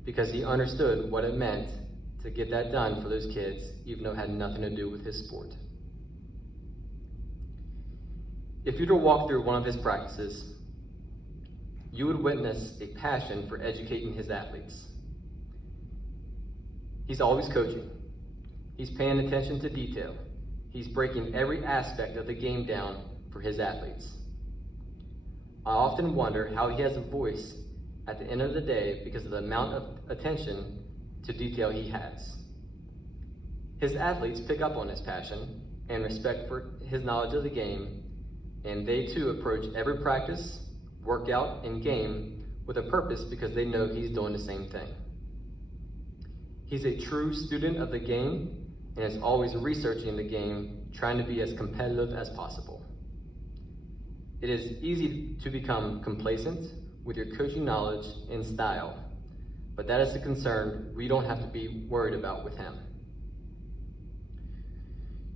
because he understood what it meant to get that done for those kids, even though it had nothing to do with his sport. If you were to walk through one of his practices, you would witness a passion for educating his athletes. He's always coaching. He's paying attention to detail. He's breaking every aspect of the game down for his athletes. I often wonder how he has a voice at the end of the day because of the amount of attention to detail he has. His athletes pick up on his passion and respect for his knowledge of the game, and they too approach every practice, workout, and game with a purpose because they know he's doing the same thing. He's a true student of the game and is always researching the game, trying to be as competitive as possible. It is easy to become complacent with your coaching knowledge and style, but that is a concern we don't have to be worried about with him.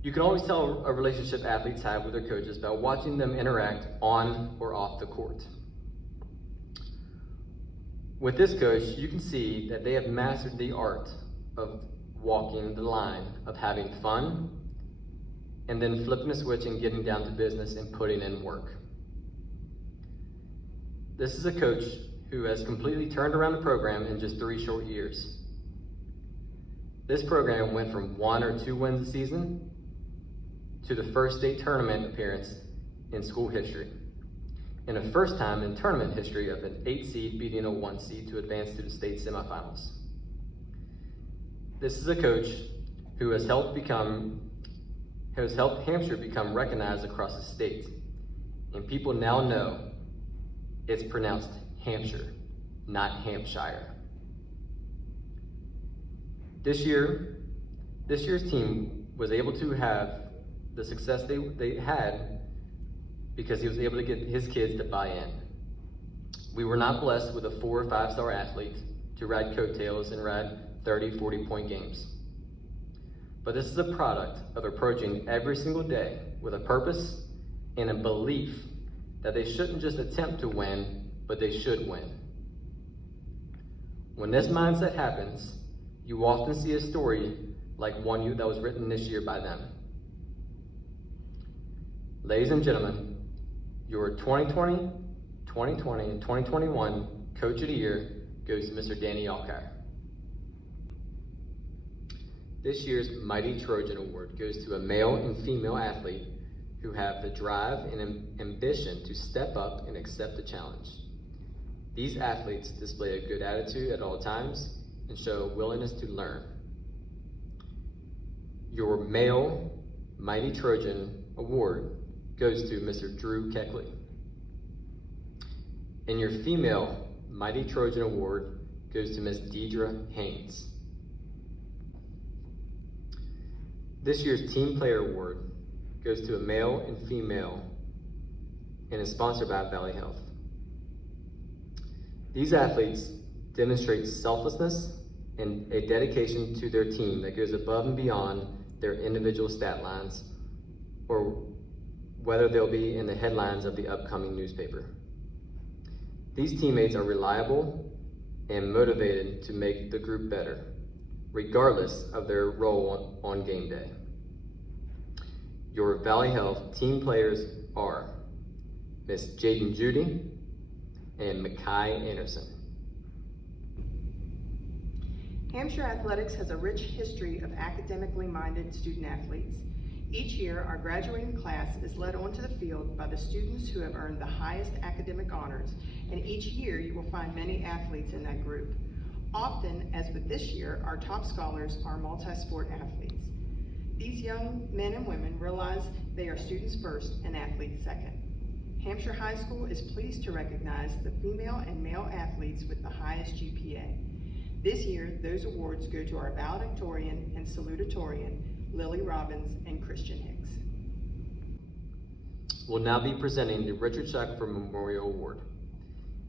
You can always tell a relationship athletes have with their coaches by watching them interact on or off the court. With this coach, you can see that they have mastered the art of walking the line of having fun and then flipping the switch and getting down to business and putting in work. This is a coach who has completely turned around the program in just 3 short years. This program went from 1 or 2 wins a season to the first state tournament appearance in school history, and the first time in tournament history of an 8 seed beating a 1 seed to advance to the state semifinals. This is a coach who has helped Hampshire become recognized across the state, and people now know it's pronounced Hampshire, not Hampshire. This year's team was able to have the success they had because he was able to get his kids to buy in. We were not blessed with a 4 or 5-star athlete to ride coattails and ride 30, 40-point games. But this is a product of approaching every single day with a purpose and a belief that they shouldn't just attempt to win, but they should win. When this mindset happens, you often see a story like one that was written this year by them. Ladies and gentlemen, your 2020, 2020, and 2021 Coach of the Year goes to Mr. Danny Alkire. This year's Mighty Trojan Award goes to a male and female athlete who have the drive and ambition to step up and accept the challenge. These athletes display a good attitude at all times and show a willingness to learn. Your male Mighty Trojan Award goes to Mr. Drew Keckley. And your female Mighty Trojan Award goes to Ms. Deidre Haynes. This year's Team Player Award goes to a male and female and is sponsored by Valley Health. These athletes demonstrate selflessness and a dedication to their team that goes above and beyond their individual stat lines or whether they'll be in the headlines of the upcoming newspaper. These teammates are reliable and motivated to make the group better, regardless of their role on game day. Your Valley Health team players are Miss Jaden Judy and Makai Anderson. Hampshire Athletics has a rich history of academically minded student athletes. Each year, our graduating class is led onto the field by the students who have earned the highest academic honors, and each year you will find many athletes in that group. Often, as with this year, our top scholars are multi-sport athletes. These young men and women realize they are students first and athletes second. Hampshire High School is pleased to recognize the female and male athletes with the highest GPA. This year, those awards go to our valedictorian and salutatorian, Lily Robbins and Christian Hicks. We'll now be presenting the Richard Shackelford Memorial Award.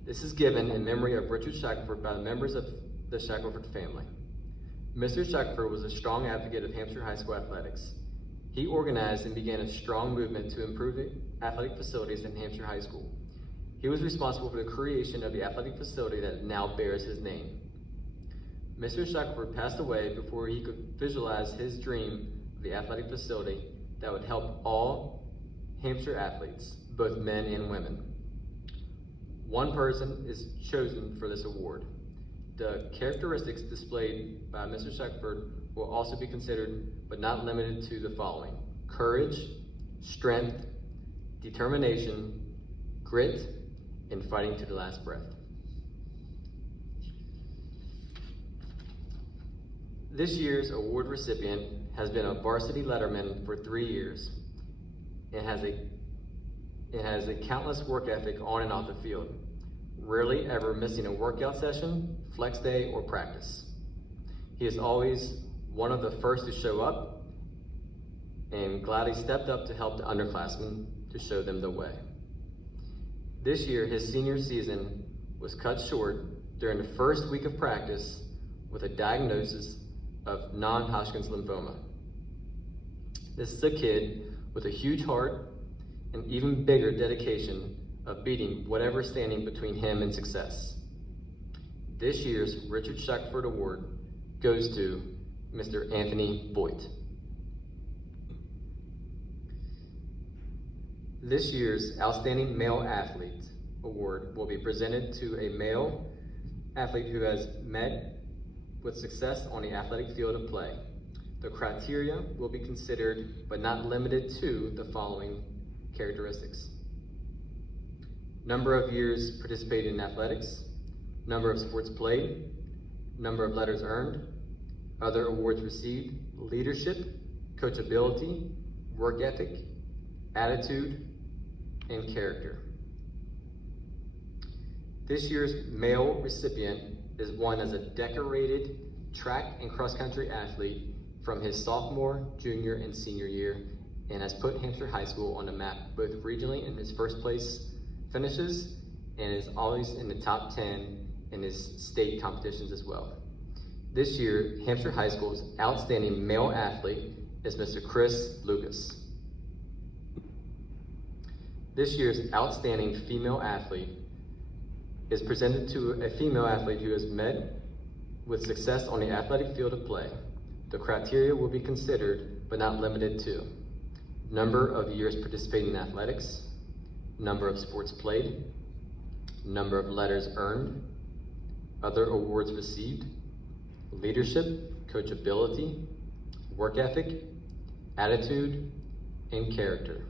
This is given in memory of Richard Shackelford by the members of the Shackelford family. Mr. Shackelford was a strong advocate of Hampshire High School athletics. He organized and began a strong movement to improve the athletic facilities in Hampshire High School. He was responsible for the creation of the athletic facility that now bears his name. Mr. Shackelford passed away before he could visualize his dream of the athletic facility that would help all Hampshire athletes, both men and women. One person is chosen for this award. The characteristics displayed by Mr. Shackelford will also be considered, but not limited to, the following: courage, strength, determination, grit, and fighting to the last breath. This year's award recipient has been a varsity letterman for 3 years and has a countless work ethic on and off the field, rarely ever missing a workout session, flex day, or practice. He is always one of the first to show up and gladly stepped up to help the underclassmen to show them the way. This year, his senior season was cut short during the first week of practice with a diagnosis of non-Hodgkin's lymphoma. This is a kid with a huge heart and even bigger dedication of beating whatever standing between him and success. This year's Richard Shackelford Award goes to Mr. Anthony Boyd. This year's Outstanding Male Athlete Award will be presented to a male athlete who has met with success on the athletic field of play. The criteria will be considered, but not limited to, the following characteristics: number of years participated in athletics, number of sports played, number of letters earned, other awards received, leadership, coachability, work ethic, attitude, and character. This year's male recipient is won as a decorated track and cross-country athlete from his sophomore, junior, and senior year, and has put Hampshire High School on the map both regionally in his first place finishes and is always in the top 10 in his state competitions as well. This year, Hampshire High School's outstanding male athlete is Mr. Chris Lucas. This year's outstanding female athlete is presented to a female athlete who has met with success on the athletic field of play. The criteria will be considered, but not limited to: number of years participating in athletics, number of sports played, number of letters earned, other awards received, leadership, coachability, work ethic, attitude, and character.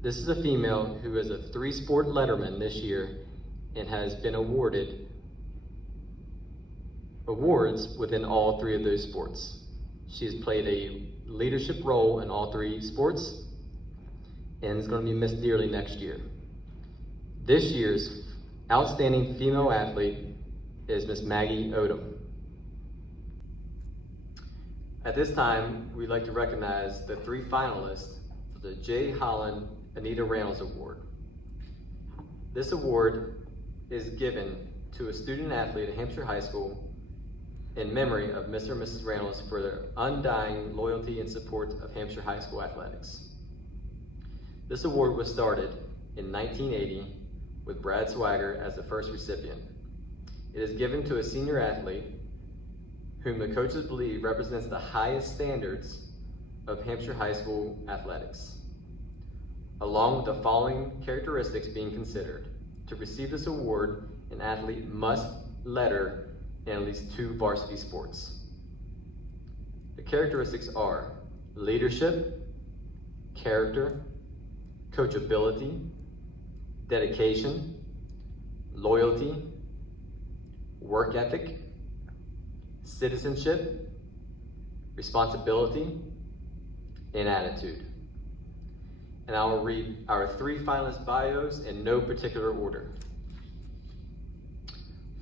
This is a female who is a 3-sport letterman this year and has been awarded awards within all 3 of those sports. She has played a leadership role in all 3 sports and is going to be missed dearly next year. This year's outstanding female athlete is Miss Maggie Odom. At this time, we'd like to recognize the 3 finalists for the J. Holland Anita Reynolds Award. This award is given to a student athlete at Hampshire High School in memory of Mr. and Mrs. Reynolds for their undying loyalty and support of Hampshire High School athletics. This award was started in 1980 with Brad Swagger as the first recipient. It is given to a senior athlete whom the coaches believe represents the highest standards of Hampshire High School athletics, along with the following characteristics being considered. To receive this award, an athlete must letter in at least 2 varsity sports. The characteristics are leadership, character, coachability, dedication, loyalty, work ethic, citizenship, responsibility, and attitude. and I will read our 3 finalist bios in no particular order.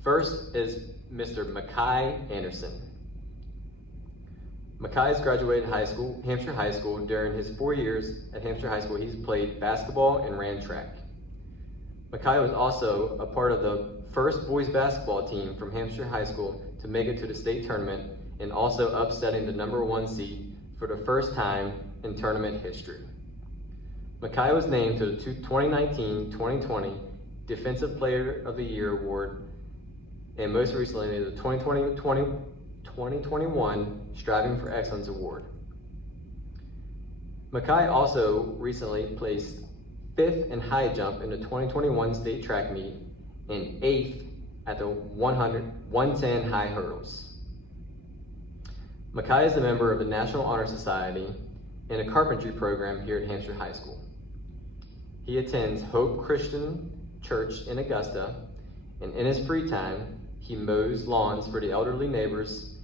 First is Mr. Makai Anderson. Makai has graduated Hampshire High School. During his 4 years at Hampshire High School, he's played basketball and ran track. Makai was also a part of the first boys basketball team from Hampshire High School to make it to the state tournament and also upsetting the #1 seed for the first time in tournament history. Makai was named to the 2019-2020 Defensive Player of the Year Award and most recently the 2021 Striving for Excellence Award. Makai also recently placed 5th in high jump in the 2021 state track meet and 8th at the 110 high hurdles. Makai is a member of the National Honor Society and a carpentry program here at Hampshire High School. He attends Hope Christian Church in Augusta, and in his free time, he mows lawns for the elderly neighbors.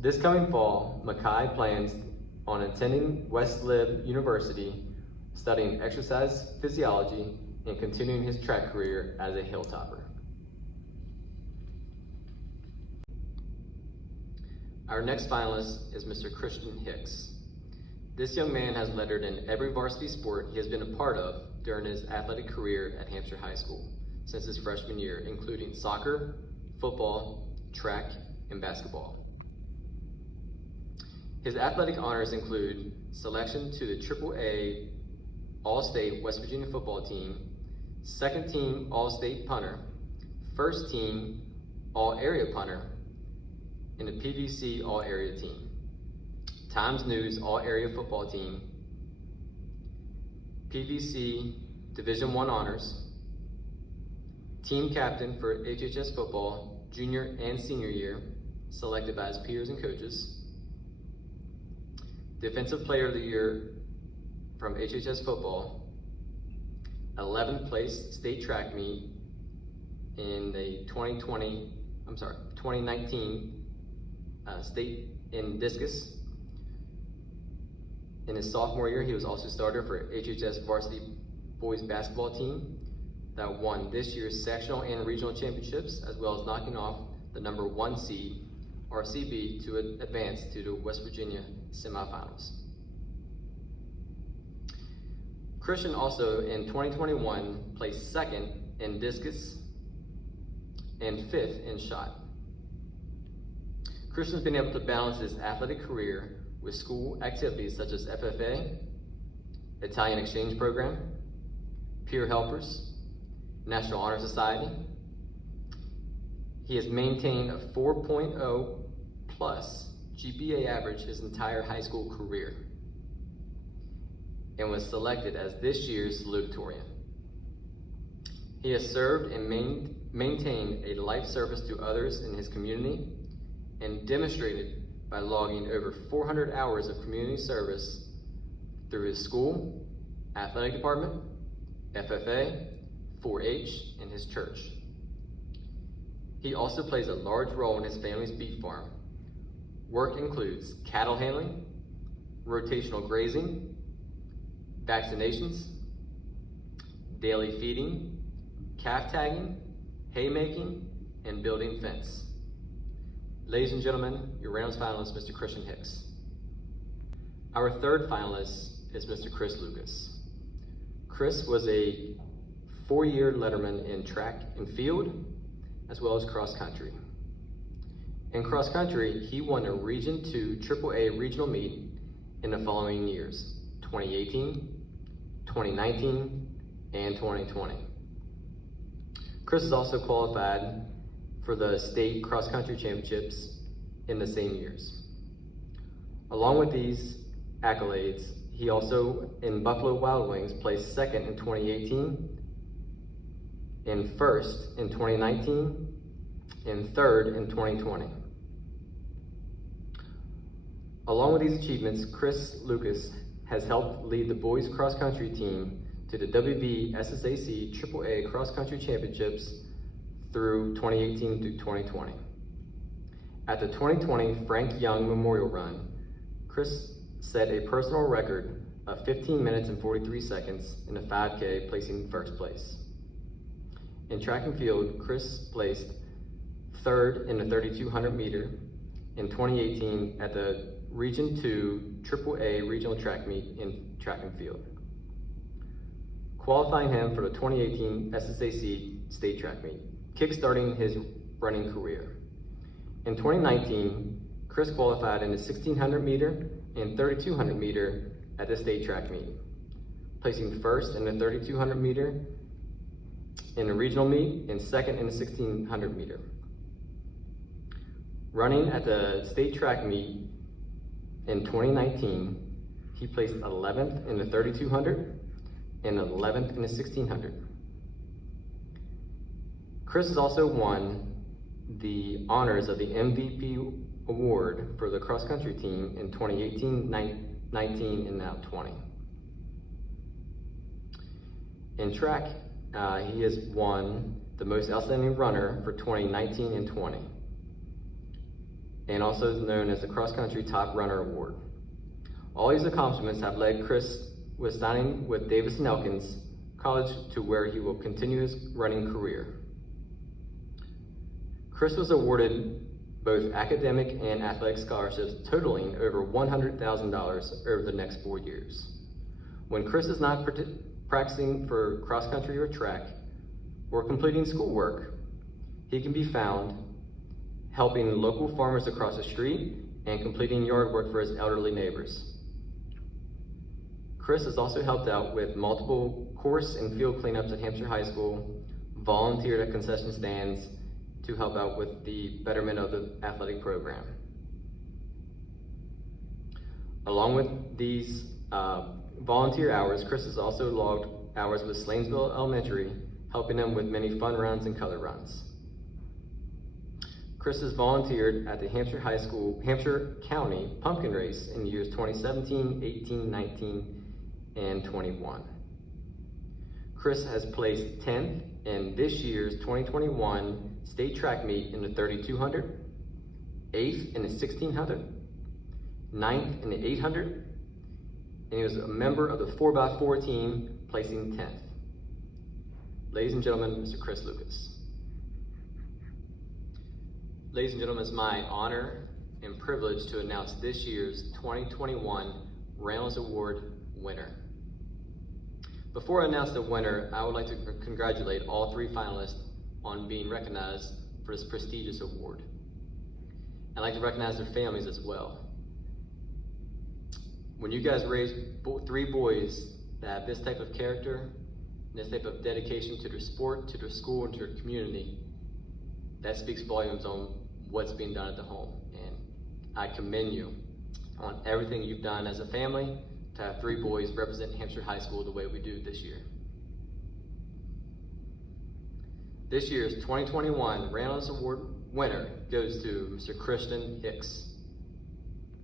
This coming fall, Makai plans on attending West Lib University, studying exercise physiology, and continuing his track career as a hilltopper. Our next finalist is Mr. Christian Hicks. This young man has lettered in every varsity sport he has been a part of during his athletic career at Hampshire High School since his freshman year, including soccer, football, track, and basketball. His athletic honors include selection to the AAA All-State West Virginia football team, 2nd team All-State punter, 1st team All-Area punter, and the PVC All-Area team, Times News All-Area football team, PVC Division I honors, team captain for HHS football junior and senior year, selected by his peers and coaches, Defensive Player of the Year from HHS football, 11th place state track meet in the 2019 state in discus. In his sophomore year, he was also starter for HHS varsity boys basketball team that won this year's sectional and regional championships, as well as knocking off the #1 seed, RCB, to advance to the West Virginia semifinals. Christian also in 2021 placed 2nd in discus and 5th in shot. Christian's been able to balance his athletic career with school activities such as FFA, Italian exchange program, peer helpers, National Honor Society. He has maintained a 4.0 plus GPA average his entire high school career and was selected as this year's salutatorian. He has served and maintained a life service to others in his community and demonstrated by logging over 400 hours of community service through his school, athletic department, FFA, 4-H, and his church. He also plays a large role in his family's beef farm. Work includes cattle handling, rotational grazing, vaccinations, daily feeding, calf tagging, haymaking, and building fence. Ladies and gentlemen, your Reynolds finalist, Mr. Christian Hicks. Our 3rd finalist is Mr. Chris Lucas. Chris was a 4-year letterman in track and field, as well as cross country. In cross country, he won a Region 2 AAA regional meet in the following years, 2018, 2019, and 2020. Chris is also qualified for the state cross country championships in the same years. Along with these accolades, he also, in Buffalo Wild Wings, placed 2nd in 2018, and 1st in 2019, and 3rd in 2020. Along with these achievements, Chris Lucas has helped lead the boys cross country team to the WVSSAC AAA cross country championships through 2018 to 2020. At the 2020 Frank Young Memorial Run, Chris set a personal record of 15 minutes and 43 seconds in a 5K, placing first place. In track and field, Chris placed third in the 3,200 meter in 2018 at the Region 2 AAA Regional Track Meet in track and field, qualifying him for the 2018 SSAC State Track Meet, kickstarting his running career. In 2019, Chris qualified in the 1,600 meter and 3,200 meter at the State Track Meet, placing first in the 3,200 meter in the regional meet and second in the 1,600 meter. Running at the State Track Meet in 2019, he placed 11th in the 3,200 and 11th in the 1,600. Chris has also won the honors of the MVP award for the cross country team in 2018, 19, and now 20. In track, he has won the most outstanding runner for 2019 and 20, and also is known as the cross country top runner award. All these accomplishments have led Chris with signing with Davis and Elkins College to where he will continue his running career. Chris was awarded both academic and athletic scholarships totaling over $100,000 over the next 4 years. When Chris is not practicing for cross country or track or completing schoolwork, he can be found helping local farmers across the street and completing yard work for his elderly neighbors. Chris has also helped out with multiple course and field cleanups at Hampshire High School, volunteered at concession stands to help out with the betterment of the athletic program. Along with these volunteer hours, Chris has also logged hours with Slanesville Elementary, helping them with many fun runs and color runs. Chris has volunteered at the Hampshire County Pumpkin Race in the years 2017, 18, 19, and 21. Chris has placed 10th in this year's 2021 State Track Meet in the 3,200, 8th in the 1,600, 9th in the 800, and he was a member of the 4x4 team, placing 10th. Ladies and gentlemen, Mr. Chris Lucas. Ladies and gentlemen, it's my honor and privilege to announce this year's 2021 Reynolds Award winner. Before I announce the winner, I would like to congratulate all 3 finalists on being recognized for this prestigious award. I'd like to recognize their families as well. When you guys raise 3 boys that have this type of character, this type of dedication to their sport, to their school, and to their community, that speaks volumes on what's being done at the home. And I commend you on everything you've done as a family to have 3 boys represent Hampshire High School the way we do this year. This year's 2021 Reynolds Award winner goes to Mr. Christian Hicks.